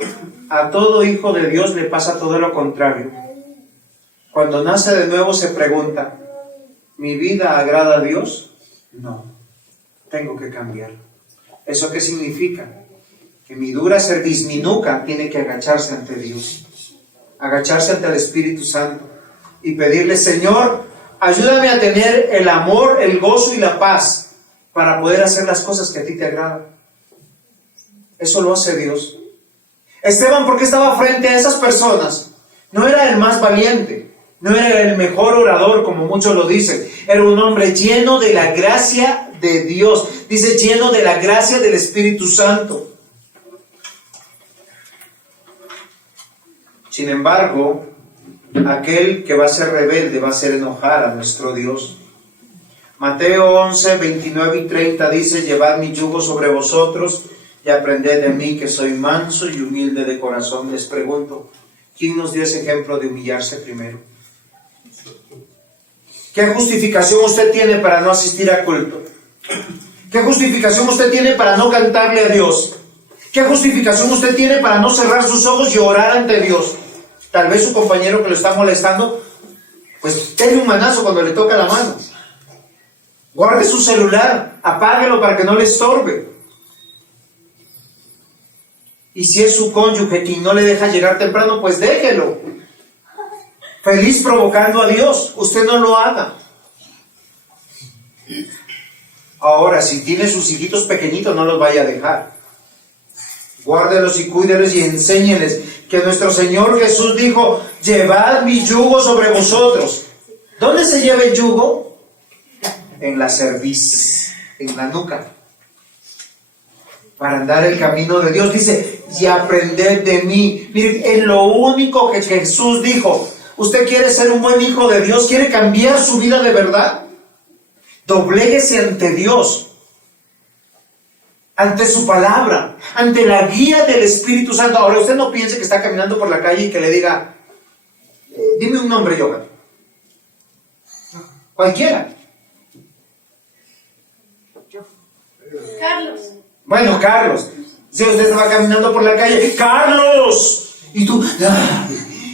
A todo hijo de Dios le pasa todo lo contrario. Cuando nace de nuevo se pregunta: ¿mi vida agrada a Dios? No. Tengo que cambiar. ¿Eso qué significa? Que mi dura cerviz, mi nuca, tiene que agacharse ante Dios. Agacharse ante el Espíritu Santo. Y pedirle: Señor, ayúdame a tener el amor, el gozo y la paz para poder hacer las cosas que a ti te agradan. Eso lo hace Dios. Esteban, ¿por qué estaba frente a esas personas? No era el más valiente, no era el mejor orador, como muchos lo dicen. Era un hombre lleno de la gracia de Dios. Dice, lleno de la gracia del Espíritu Santo. Sin embargo, aquel que va a ser rebelde va a hacer enojar a nuestro Dios. Mateo 11, 29 y 30 dice: llevad mi yugo sobre vosotros y aprended de mí, que soy manso y humilde de corazón. Les pregunto, ¿quién nos dio ese ejemplo de humillarse primero? ¿Qué justificación usted tiene para no asistir a culto? ¿Qué justificación usted tiene para no cantarle a Dios? ¿Qué justificación usted tiene para no cerrar sus ojos y orar ante Dios? Tal vez su compañero que lo está molestando, pues denle un manazo cuando le toca la mano. Guarde su celular, apáguelo para que no le estorbe. Y si es su cónyuge quien no le deja llegar temprano, pues déjelo. Feliz provocando a Dios. Usted no lo haga. Ahora, si tiene sus hijitos pequeñitos, no los vaya a dejar. Guárdelos y cuídelos y enséñeles que nuestro Señor Jesús dijo: llevad mi yugo sobre vosotros. ¿Dónde se lleva el yugo? En la cerviz, en la nuca. Para andar el camino de Dios. Dice: y aprended de mí. Miren, es lo único que Jesús dijo. ¿Usted quiere ser un buen hijo de Dios? ¿Quiere cambiar su vida de verdad? Dobléguese ante Dios, ante su palabra, ante la guía del Espíritu Santo. Ahora, usted no piense que está caminando por la calle y que le diga: dime un nombre, Johan. Cualquiera. Carlos. Bueno, Carlos. Si usted estaba caminando por la calle: ¡Carlos! Y tú,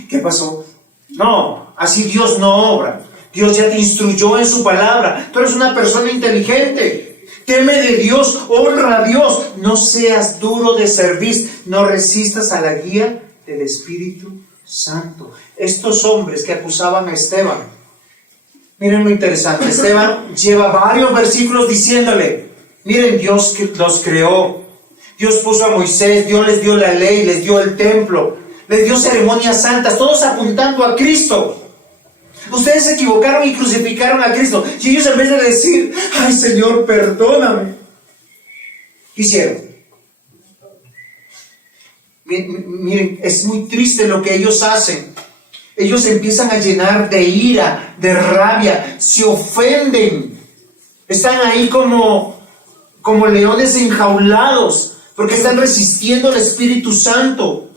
¿qué pasó? No, así Dios no obra. Dios ya te instruyó en su palabra. Tú eres una persona inteligente. Teme de Dios, honra a Dios. No seas duro de cerviz. No resistas a la guía del Espíritu Santo. Estos hombres que acusaban a Esteban, miren lo interesante. Esteban lleva varios versículos diciéndole: miren, Dios los creó. Dios puso a Moisés, Dios les dio la ley, les dio el templo, les dio ceremonias santas, todos apuntando a Cristo. Ustedes se equivocaron y crucificaron a Cristo. Y ellos, en vez de decir, ay Señor, perdóname, ¿qué hicieron? Miren, es muy triste lo que ellos hacen. Ellos empiezan a llenar de ira, de rabia, se ofenden. Están ahí como leones enjaulados, porque están resistiendo al Espíritu Santo.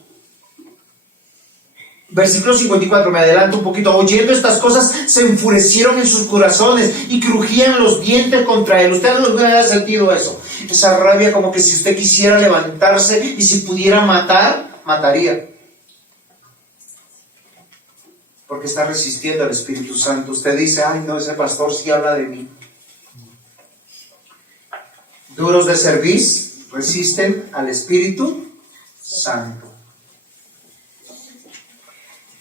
Versículo 54, me adelanto un poquito. Oyendo estas cosas, se enfurecieron en sus corazones y crujían los dientes contra él. Usted no ha sentido eso. Esa rabia, como que si usted quisiera levantarse y si pudiera matar, mataría. Porque está resistiendo al Espíritu Santo. Usted dice, ay no, ese pastor sí habla de mí. Duros de cerviz, resisten al Espíritu Santo.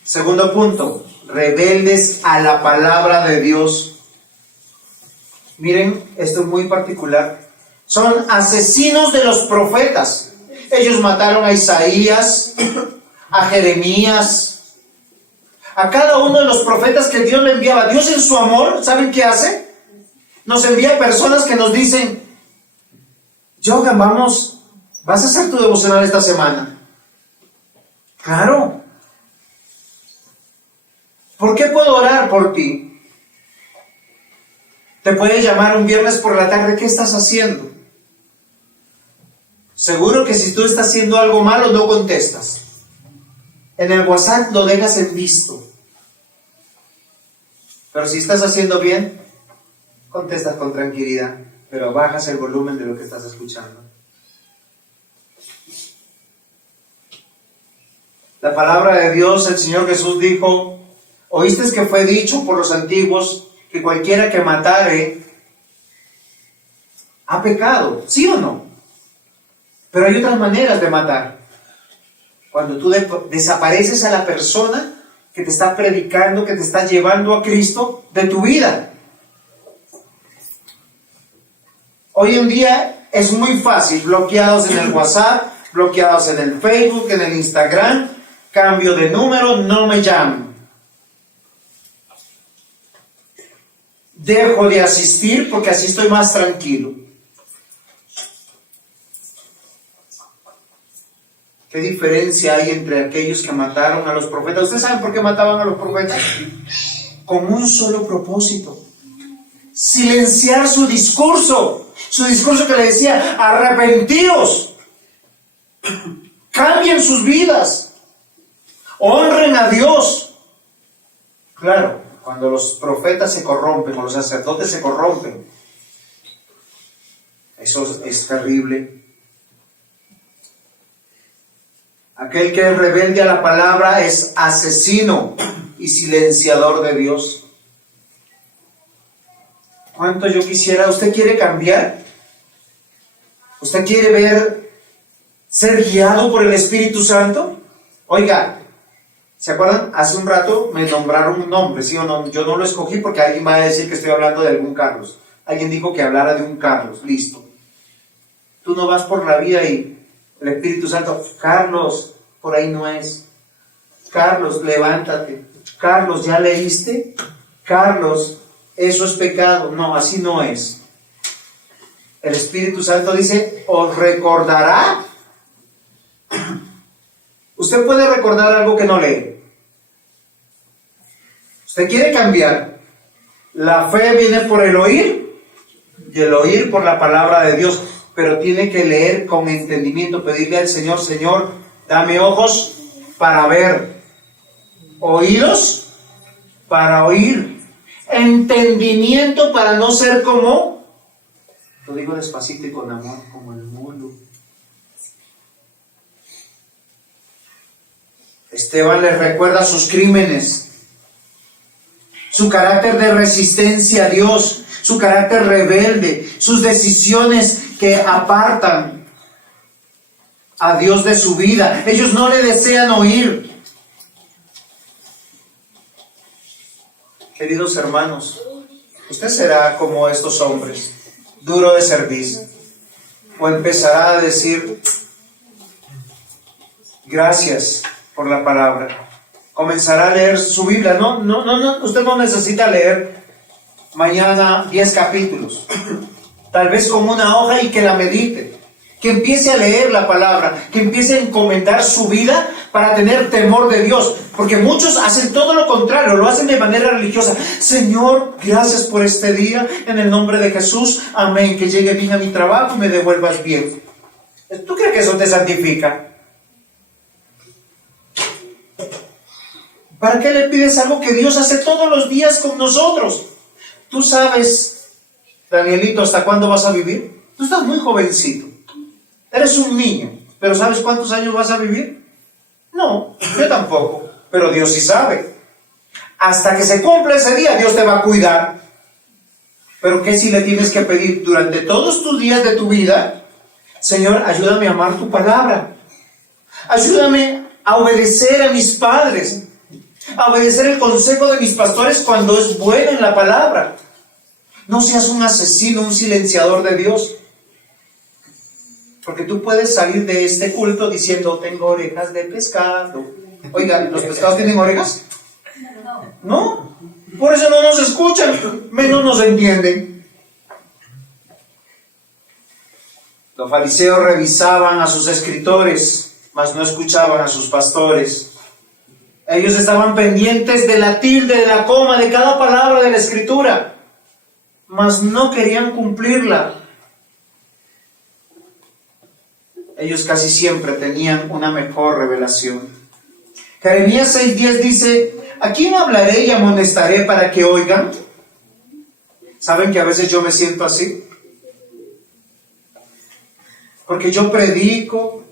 Segundo punto, rebeldes a la palabra de Dios. Miren, esto es muy particular. Son asesinos de los profetas. Ellos mataron a Isaías, a Jeremías, a cada uno de los profetas que Dios le enviaba. Dios en su amor, ¿saben qué hace? Nos envía personas que nos dicen, Jogan, vas a hacer tu devocional esta semana. Claro. ¿Por qué puedo orar por ti? Te puede llamar un viernes por la tarde, ¿qué estás haciendo? Seguro que si tú estás haciendo algo malo, no contestas. En el WhatsApp lo dejas en visto. Pero si estás haciendo bien, contestas con tranquilidad, pero bajas el volumen de lo que estás escuchando. La palabra de Dios, el Señor Jesús dijo, oísteis que fue dicho por los antiguos que cualquiera que matare ha pecado, ¿sí o no? Pero hay otras maneras de matar. Cuando tú desapareces a la persona que te está predicando, que te está llevando a Cristo de tu vida. Hoy en día es muy fácil, bloqueados en el WhatsApp, bloqueados en el Facebook, en el Instagram, cambio de número, no me llamen. Dejo de asistir porque así estoy más tranquilo. ¿Qué diferencia hay entre aquellos que mataron a los profetas? ¿Ustedes saben por qué mataban a los profetas? Con un solo propósito: silenciar su discurso. Su discurso que le decía, arrepentíos, cambien sus vidas, honren a Dios. Claro, cuando los profetas se corrompen o los sacerdotes se corrompen, eso es terrible. Aquel que es rebelde a la palabra es asesino y silenciador de Dios. ¿Cuánto yo quisiera? ¿Usted quiere cambiar? ¿Usted quiere ser guiado por el Espíritu Santo? Oiga, ¿se acuerdan? Hace un rato me nombraron un nombre, ¿sí o no? Yo no lo escogí porque alguien va a decir que estoy hablando de algún Carlos. Alguien dijo que hablara de un Carlos, listo. Tú no vas por la vida y el Espíritu Santo, Carlos, por ahí no es. Carlos, levántate. Carlos, ¿ya leíste? Carlos, eso es pecado. No, así no es. El Espíritu Santo dice, os recordará. Usted puede recordar algo que no lee. Usted quiere cambiar. La fe viene por el oír y el oír por la palabra de Dios. Pero tiene que leer con entendimiento, pedirle al Señor, Señor, dame ojos para ver, oídos para oír, entendimiento para no ser como, lo digo despacito y con amor, como el mundo. Esteban les recuerda sus crímenes, su carácter de resistencia a Dios, su carácter rebelde, sus decisiones que apartan a Dios de su vida. Ellos no le desean oír. Queridos hermanos, usted será como estos hombres, duro de servicio, o empezará a decir, Gracias por la palabra. Comenzará a leer su Biblia. No, usted no necesita leer mañana 10 capítulos. Tal vez con una hoja y que la medite. Que empiece a leer la palabra, que empiece a encomendar su vida para tener temor de Dios. Porque muchos hacen todo lo contrario, lo hacen de manera religiosa. Señor, gracias por este día, en el nombre de Jesús, amén. Que llegue bien a mi trabajo y me devuelvas bien. ¿Tú crees que eso te santifica? ¿Para qué le pides algo que Dios hace todos los días con nosotros? Tú sabes, Danielito, ¿hasta cuándo vas a vivir? Tú estás muy jovencito. Eres un niño, pero ¿sabes cuántos años vas a vivir? No, yo tampoco, pero Dios sí sabe. Hasta que se cumpla ese día, Dios te va a cuidar. Pero ¿qué si le tienes que pedir durante todos tus días de tu vida? Señor, ayúdame a amar tu palabra. Ayúdame a obedecer a mis padres, a obedecer el consejo de mis pastores cuando es bueno en la palabra. No seas un asesino, un silenciador de Dios. Porque tú puedes salir de este culto diciendo, tengo orejas de pescado. Oiga, ¿los pescados tienen orejas? No. Por eso no nos escuchan, menos nos entienden. Los fariseos revisaban a sus escritores, mas no escuchaban a sus pastores. Ellos estaban pendientes de la tilde, de la coma, de cada palabra de la escritura, mas no querían cumplirla. Ellos casi siempre tenían una mejor revelación. Jeremías 6:10 dice, ¿a quién hablaré y amonestaré para que oigan? ¿Saben que a veces yo me siento así? Porque yo predico,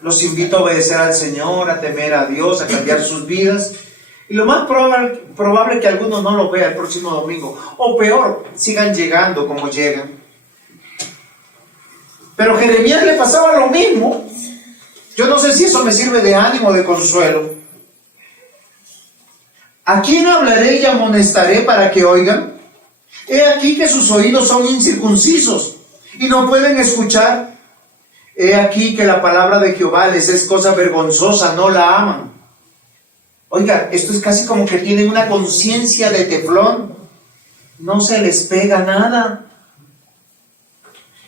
los invito a obedecer al Señor, a temer a Dios, a cambiar sus vidas. Y lo más probable que algunos no lo vean el próximo domingo. O peor, sigan llegando como llegan. Pero a Jeremías le pasaba lo mismo. Yo no sé si eso me sirve de ánimo o de consuelo. ¿A quién hablaré y amonestaré para que oigan? He aquí que sus oídos son incircuncisos y no pueden escuchar. He aquí que la palabra de Jehová les es cosa vergonzosa, no la aman. Oiga, esto es casi como que tienen una conciencia de teflón. No se les pega nada.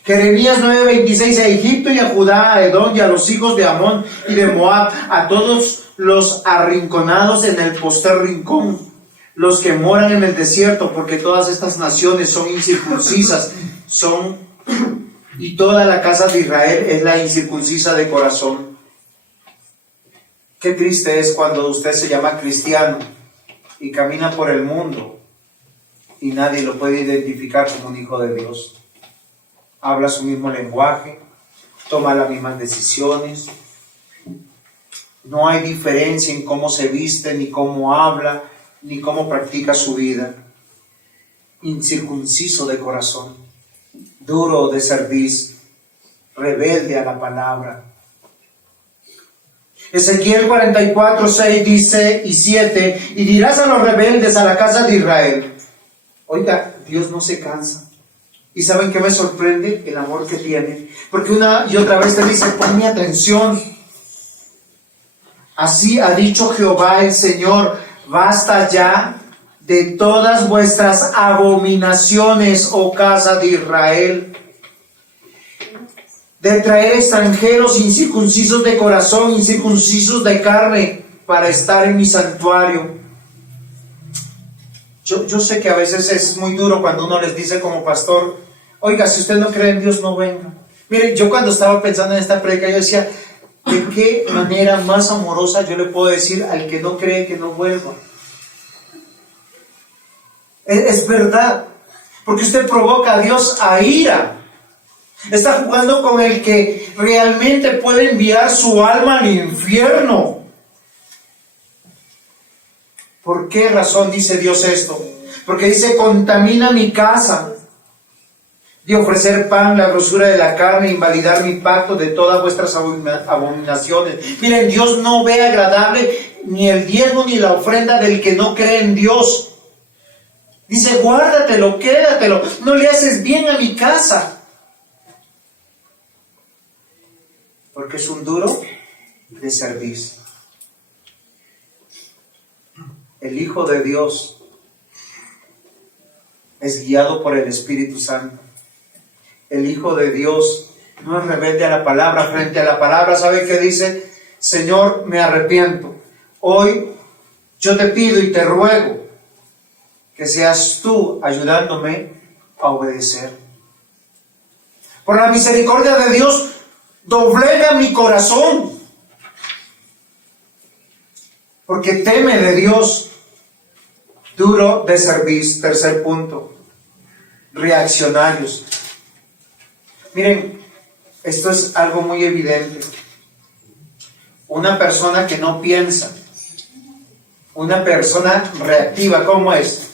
Jeremías 9:26, a Egipto y a Judá, a Edom y a los hijos de Amón y de Moab, a todos los arrinconados en el postrer rincón, los que moran en el desierto, porque todas estas naciones son incircuncisas, y toda la casa de Israel es la incircuncisa de corazón. Qué triste es cuando usted se llama cristiano y camina por el mundo y nadie lo puede identificar como un hijo de Dios. Habla su mismo lenguaje, toma las mismas decisiones. No hay diferencia en cómo se viste, ni cómo habla, ni cómo practica su vida. Incircunciso de corazón, duro de cerviz, rebelde a la palabra. Ezequiel 44:6 dice y 7, y dirás a los rebeldes, a la casa de Israel. Oiga, Dios no se cansa. ¿Y saben qué me sorprende? El amor que tiene. Porque una y otra vez te dice, ponme atención. Así ha dicho Jehová el Señor, basta ya de todas vuestras abominaciones, oh casa de Israel, de traer extranjeros incircuncisos de corazón, incircuncisos de carne, para estar en mi santuario. Yo sé que a veces es muy duro cuando uno les dice como pastor, oiga, si usted no cree en Dios, no venga. Miren, yo cuando estaba pensando en esta predica, yo decía, ¿de qué manera más amorosa yo le puedo decir al que no cree que no vuelva? Es verdad, porque usted provoca a Dios a ira. Está jugando con el que realmente puede enviar su alma al infierno. ¿Por qué razón dice Dios esto? Porque dice, contamina mi casa, de ofrecer pan, la grosura de la carne, invalidar mi pacto de todas vuestras abominaciones. Miren, Dios no ve agradable ni el diezmo ni la ofrenda del que no cree en Dios. Dice, guárdatelo, quédatelo, no le haces bien a mi casa. Porque es un duro de servicio. El Hijo de Dios es guiado por el Espíritu Santo. El Hijo de Dios no es rebelde a la palabra. Frente a la palabra, ¿sabe qué dice? Señor, me arrepiento. Hoy yo te pido y te ruego que seas tú ayudándome a obedecer. Por la misericordia de Dios, doblega mi corazón, porque teme de Dios. Duro de servir. Tercer punto, reaccionarios. Miren, esto es algo muy evidente. Una persona que no piensa, una persona reactiva, ¿cómo es?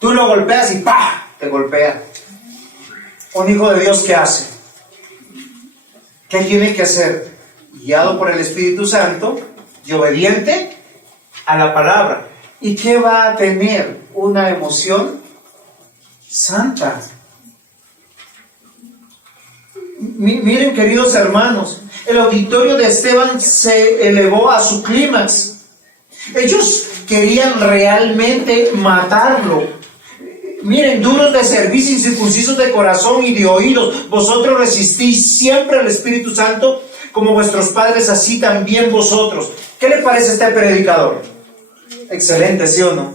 Tú lo golpeas y ¡pah!, te golpea. Un hijo de Dios, ¿qué hace? ¿Qué tiene que hacer? Guiado por el Espíritu Santo y obediente a la palabra. ¿Y qué va a tener? Una emoción santa. Miren, queridos hermanos, el auditorio de Esteban se elevó a su clímax. Ellos querían realmente matarlo. Miren, duros de servicio, incircuncisos de corazón y de oídos, vosotros resistís siempre al Espíritu Santo, como vuestros padres, así también vosotros. ¿Qué le parece a este predicador? Excelente, ¿sí o no?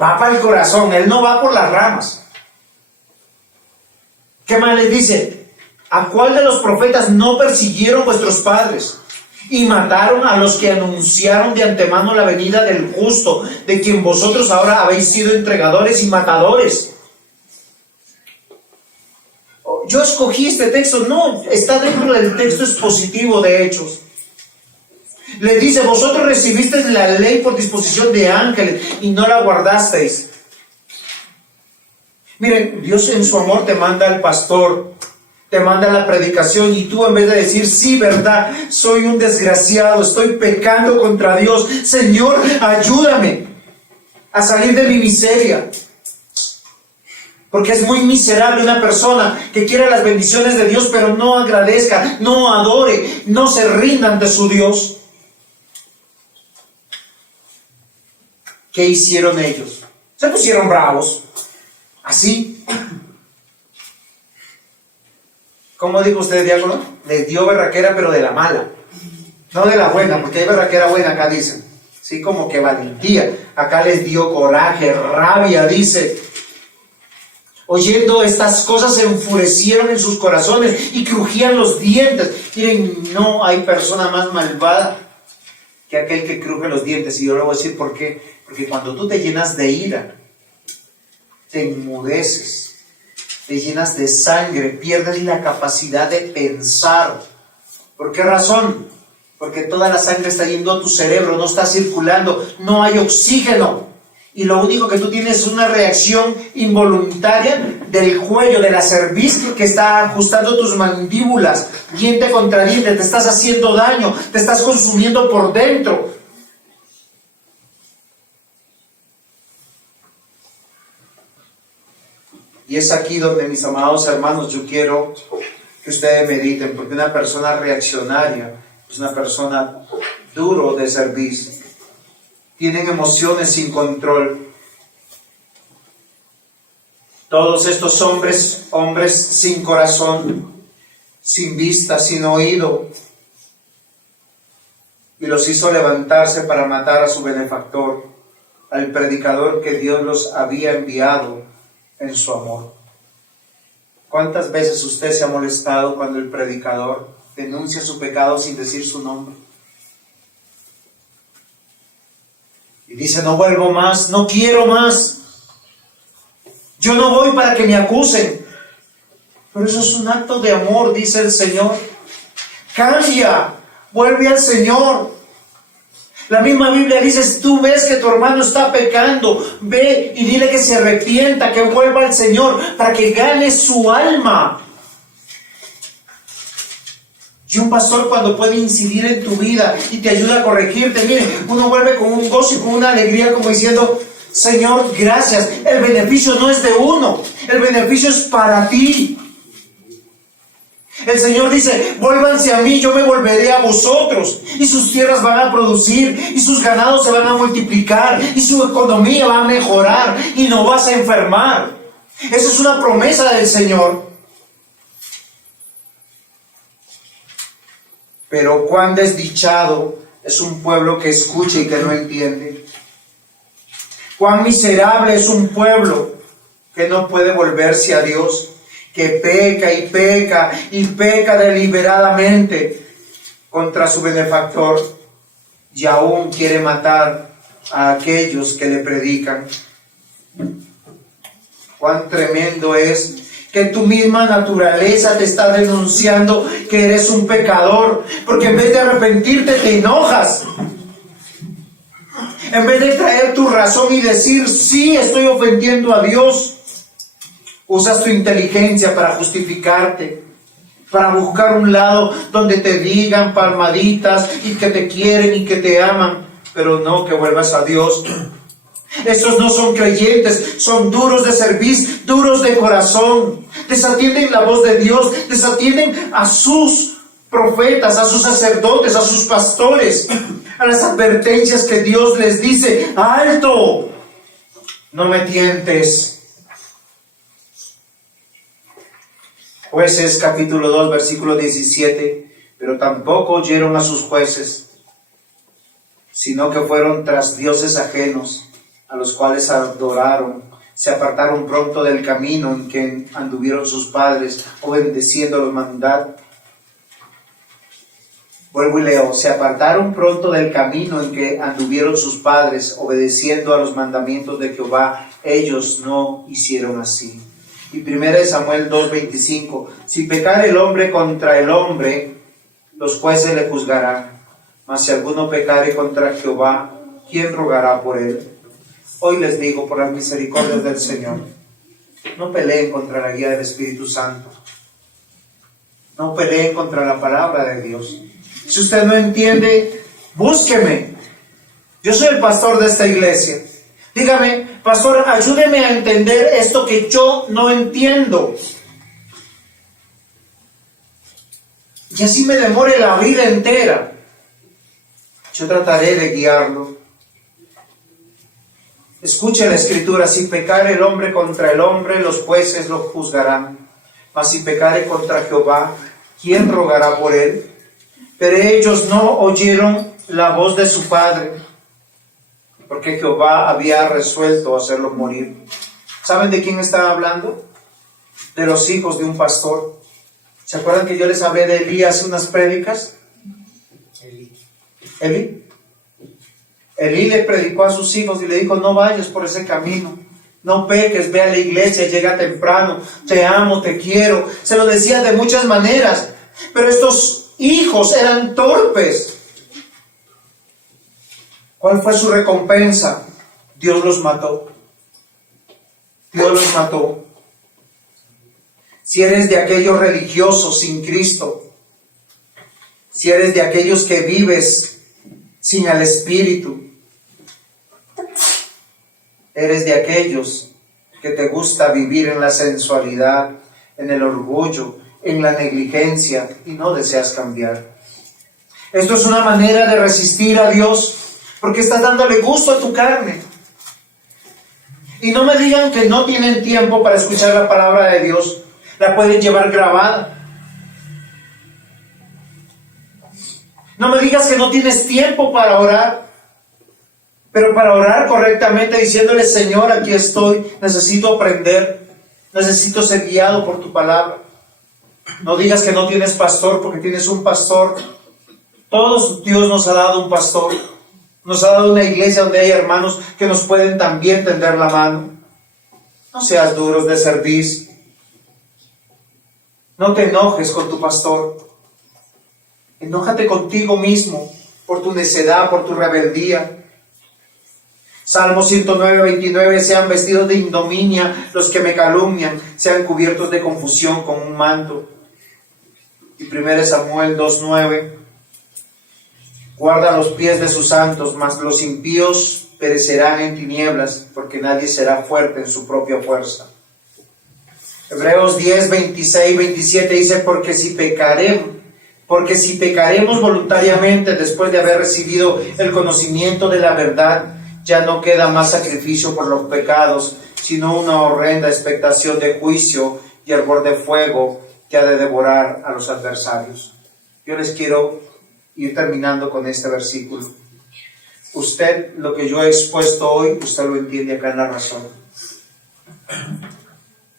Va para el corazón, él no va por las ramas. ¿Qué más les dice? ¿A cuál de los profetas no persiguieron vuestros padres y mataron a los que anunciaron de antemano la venida del justo, de quien vosotros ahora habéis sido entregadores y matadores? Yo escogí este texto, no, está dentro del texto expositivo de Hechos. Le dice, vosotros recibisteis la ley por disposición de ángeles y no la guardasteis. Miren, Dios en su amor te manda al pastor, te manda la predicación, y tú, en vez de decir, sí, verdad, soy un desgraciado, estoy pecando contra Dios, Señor, ayúdame a salir de mi miseria. Porque es muy miserable una persona que quiere las bendiciones de Dios, pero no agradezca, no adore, no se rinda ante su Dios. ¿Qué hicieron ellos? Se pusieron bravos. Así. ¿Cómo dijo usted, diácono? Les dio berraquera, pero de la mala. No de la buena, porque hay berraquera buena acá, dicen. Sí, como que valentía. Acá les dio coraje, rabia, dice. Oyendo estas cosas se enfurecieron en sus corazones y crujían los dientes. Miren, no hay persona más malvada que aquel que cruje los dientes. Y yo le voy a decir por qué. Porque cuando tú te llenas de ira, te enmudeces, te llenas de sangre, pierdes la capacidad de pensar. ¿Por qué razón? Porque toda la sangre está yendo a tu cerebro, no está circulando, no hay oxígeno. Y lo único que tú tienes es una reacción involuntaria del cuello, de la cerviz, que está ajustando tus mandíbulas, diente contra diente, te estás haciendo daño, te estás consumiendo por dentro. Y es aquí donde, mis amados hermanos, yo quiero que ustedes mediten, porque una persona reaccionaria es una persona duro de servicio. Tienen emociones sin control. Todos estos hombres sin corazón, sin vista, sin oído, y los hizo levantarse para matar a su benefactor, al predicador que Dios los había enviado en su amor. ¿Cuántas veces usted se ha molestado cuando el predicador denuncia su pecado sin decir su nombre? Y dice, no vuelvo más, no quiero más. Yo no voy para que me acusen. Pero eso es un acto de amor, dice el Señor. Cambia, vuelve al Señor. La misma Biblia dice, si tú ves que tu hermano está pecando, ve y dile que se arrepienta, que vuelva al Señor, para que gane su alma. Y un pastor, cuando puede incidir en tu vida y te ayuda a corregirte, mire, uno vuelve con un gozo y con una alegría, como diciendo, Señor, gracias. El beneficio no es de uno, el beneficio es para ti. El Señor dice, vuélvanse a mí, yo me volveré a vosotros. Y sus tierras van a producir, y sus ganados se van a multiplicar, y su economía va a mejorar, y no vas a enfermar. Esa es una promesa del Señor. Pero cuán desdichado es un pueblo que escucha y que no entiende. Cuán miserable es un pueblo que no puede volverse a Dios, que peca y peca y peca deliberadamente contra su benefactor y aún quiere matar a aquellos que le predican. Cuán tremendo es que tu misma naturaleza te está denunciando que eres un pecador, porque en vez de arrepentirte te enojas. En vez de traer tu razón y decir, sí, estoy ofendiendo a Dios, usas tu inteligencia para justificarte, para buscar un lado donde te digan palmaditas y que te quieren y que te aman, pero no que vuelvas a Dios. Estos no son creyentes, son duros de cerviz, duros de corazón, desatienden la voz de Dios, desatienden a sus profetas, a sus sacerdotes, a sus pastores, a las advertencias que Dios les dice, ¡alto! No me tientes. Jueces capítulo 2 versículo 17, pero tampoco oyeron a sus jueces, sino que fueron tras dioses ajenos, a los cuales adoraron, se apartaron pronto del camino en que anduvieron sus padres, obedeciendo los mandatos. Vuelvo y leo, se apartaron pronto del camino en que anduvieron sus padres, obedeciendo a los mandamientos de Jehová, ellos no hicieron así. Y 1 Samuel 2:25, si pecare el hombre contra el hombre, los jueces le juzgarán, mas si alguno pecare contra Jehová, ¿quién rogará por él? Hoy les digo, por las misericordias del Señor, no peleen contra la guía del Espíritu Santo, no peleen contra la palabra de Dios. Si usted no entiende, búsqueme. Yo soy el pastor de esta iglesia. Dígame, pastor, ayúdeme a entender esto que yo no entiendo. Y así me demore la vida entera. Yo trataré de guiarlo. Escuche la escritura, si pecare el hombre contra el hombre, los jueces lo juzgarán. Mas si pecare contra Jehová, ¿quién rogará por él? Pero ellos no oyeron la voz de su padre, porque Jehová había resuelto hacerlos morir. ¿Saben de quién estaba hablando? De los hijos de un pastor. ¿Se acuerdan que yo les hablé de Elí hace unas prédicas? Elí le predicó a sus hijos y le dijo, no vayas por ese camino, no peques, ve a la iglesia, llega temprano, te amo, te quiero. Se lo decía de muchas maneras, pero estos hijos eran torpes. ¿Cuál fue su recompensa? Dios los mató. Dios los mató. Si eres de aquellos religiosos sin Cristo, si eres de aquellos que vives sin el Espíritu, eres de aquellos que te gusta vivir en la sensualidad, en el orgullo, en la negligencia y no deseas cambiar. Esto es una manera de resistir a Dios, porque estás dándole gusto a tu carne. Y no me digan que no tienen tiempo para escuchar la palabra de Dios. La pueden llevar grabada. No me digas que no tienes tiempo para orar. Pero para orar correctamente, diciéndole, Señor, aquí estoy, necesito aprender, necesito ser guiado por tu palabra. No digas que no tienes pastor, porque tienes un pastor. Todos Dios nos ha dado un pastor. Nos ha dado una iglesia donde hay hermanos que nos pueden también tender la mano. No seas duros de cerviz. No te enojes con tu pastor. Enójate contigo mismo por tu necedad, por tu rebeldía. Salmo 109:29, sean vestidos de ignominia los que me calumnian, sean cubiertos de confusión con un manto. Y 1 Samuel 2:9, guarda los pies de sus santos, mas los impíos perecerán en tinieblas, porque nadie será fuerte en su propia fuerza. Hebreos 10, 26, 27 dice, porque si pecaremos voluntariamente después de haber recibido el conocimiento de la verdad, ya no queda más sacrificio por los pecados, sino una horrenda expectación de juicio y hervor de fuego que ha de devorar a los adversarios. Yo les quiero ir terminando con este versículo. Usted, lo que yo he expuesto hoy, usted lo entiende acá en la razón.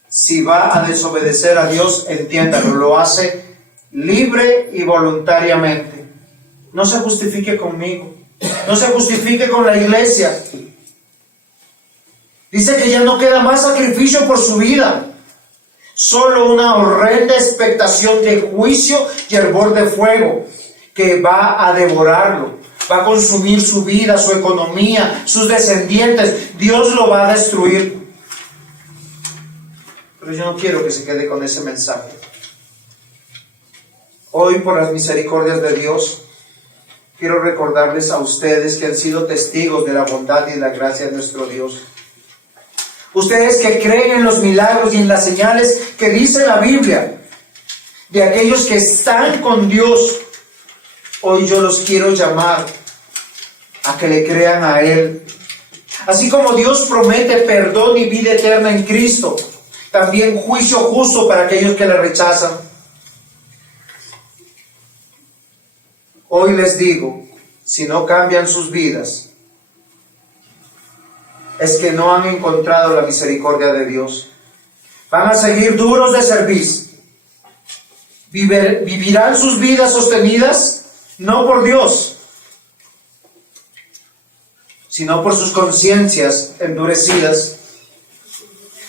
Si va a desobedecer a Dios, entiéndalo, lo hace libre y voluntariamente. No se justifique conmigo, no se justifique con la iglesia. Dice que ya no queda más sacrificio por su vida, solo una horrenda expectación de juicio y hervor de fuego que va a devorarlo, va a consumir su vida, su economía, sus descendientes. Dios lo va a destruir. Pero yo no quiero que se quede con ese mensaje. Hoy, por las misericordias de Dios, quiero recordarles a ustedes que han sido testigos de la bondad y de la gracia de nuestro Dios. Ustedes que creen en los milagros y en las señales que dice la Biblia, de aquellos que están con Dios, hoy yo los quiero llamar a que le crean a Él. Así como Dios promete perdón y vida eterna en Cristo, también juicio justo para aquellos que le rechazan. Hoy les digo, si no cambian sus vidas, es que no han encontrado la misericordia de Dios. Van a seguir duros de servicio. Vivirán sus vidas sostenidas no por Dios, sino por sus conciencias endurecidas.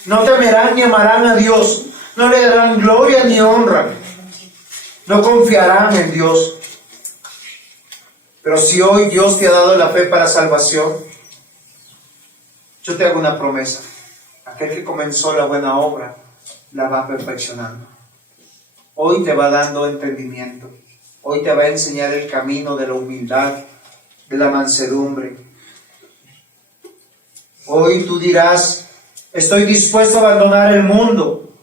No temerán ni amarán a Dios, no le darán gloria ni honra, no confiarán en Dios. Pero si hoy Dios te ha dado la fe para salvación, yo te hago una promesa. Aquel que comenzó la buena obra, la va perfeccionando. Hoy te va dando entendimiento. Hoy te va a enseñar el camino de la humildad, de la mansedumbre. Hoy tú dirás, estoy dispuesto a abandonar el mundo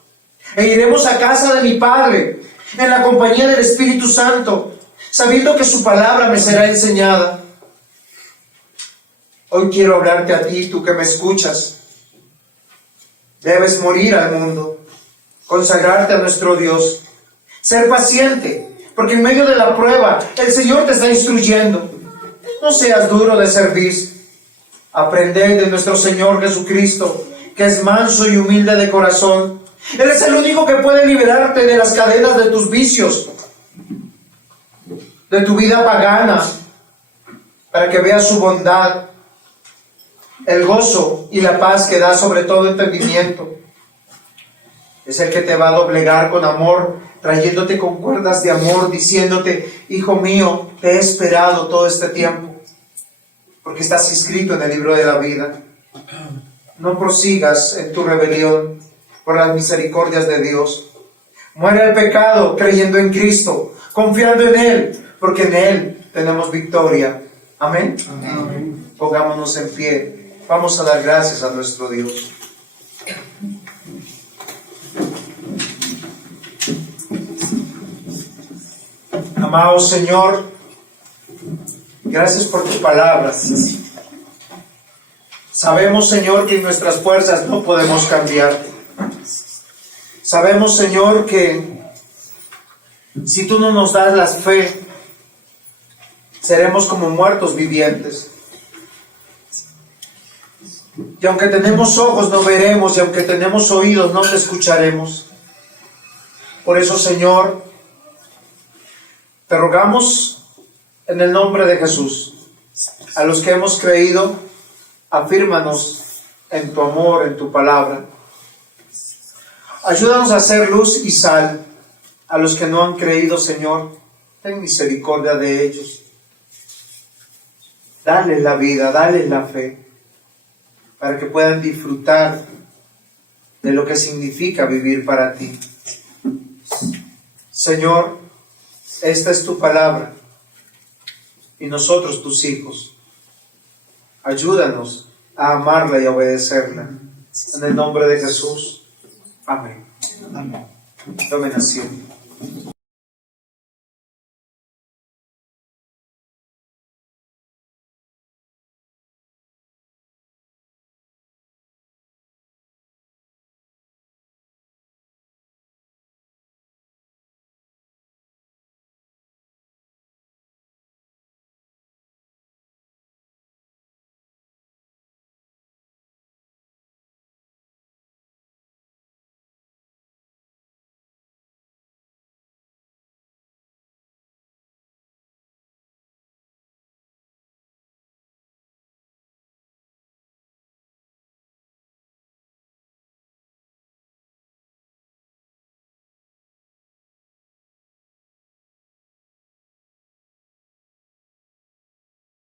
e iremos a casa de mi Padre, en la compañía del Espíritu Santo, sabiendo que su palabra me será enseñada. Hoy quiero hablarte a ti, tú que me escuchas. Debes morir al mundo, consagrarte a nuestro Dios, ser paciente, porque en medio de la prueba el Señor te está instruyendo. No seas duro de servir. Aprended de nuestro Señor Jesucristo, que es manso y humilde de corazón. Él es el único que puede liberarte de las cadenas de tus vicios, de tu vida pagana, para que veas su bondad, el gozo y la paz que da sobre todo entendimiento. Es el que te va a doblegar con amor, trayéndote con cuerdas de amor, diciéndote, hijo mío, te he esperado todo este tiempo, porque estás inscrito en el libro de la vida. No prosigas en tu rebelión por las misericordias de Dios. Muere el pecado creyendo en Cristo, confiando en Él, porque en Él tenemos victoria. Amén. Amén. Pongámonos en pie. Vamos a dar gracias a nuestro Dios. Amado Señor, gracias por tu palabra. Sabemos, Señor, que en nuestras fuerzas no podemos cambiar. Sabemos, Señor, que si tú no nos das la fe, seremos como muertos vivientes. Y aunque tenemos ojos, no veremos, y aunque tenemos oídos, no te escucharemos. Por eso, Señor, te rogamos en el nombre de Jesús, a los que hemos creído, afírmanos en tu amor, en tu palabra. Ayúdanos a hacer luz y sal. A los que no han creído, Señor, ten misericordia de ellos. Dales la vida, dales la fe, para que puedan disfrutar de lo que significa vivir para ti. Señor, esta es tu palabra y nosotros tus hijos. Ayúdanos a amarla y a obedecerla. En el nombre de Jesús. Amén. Amén. Tomen asiento.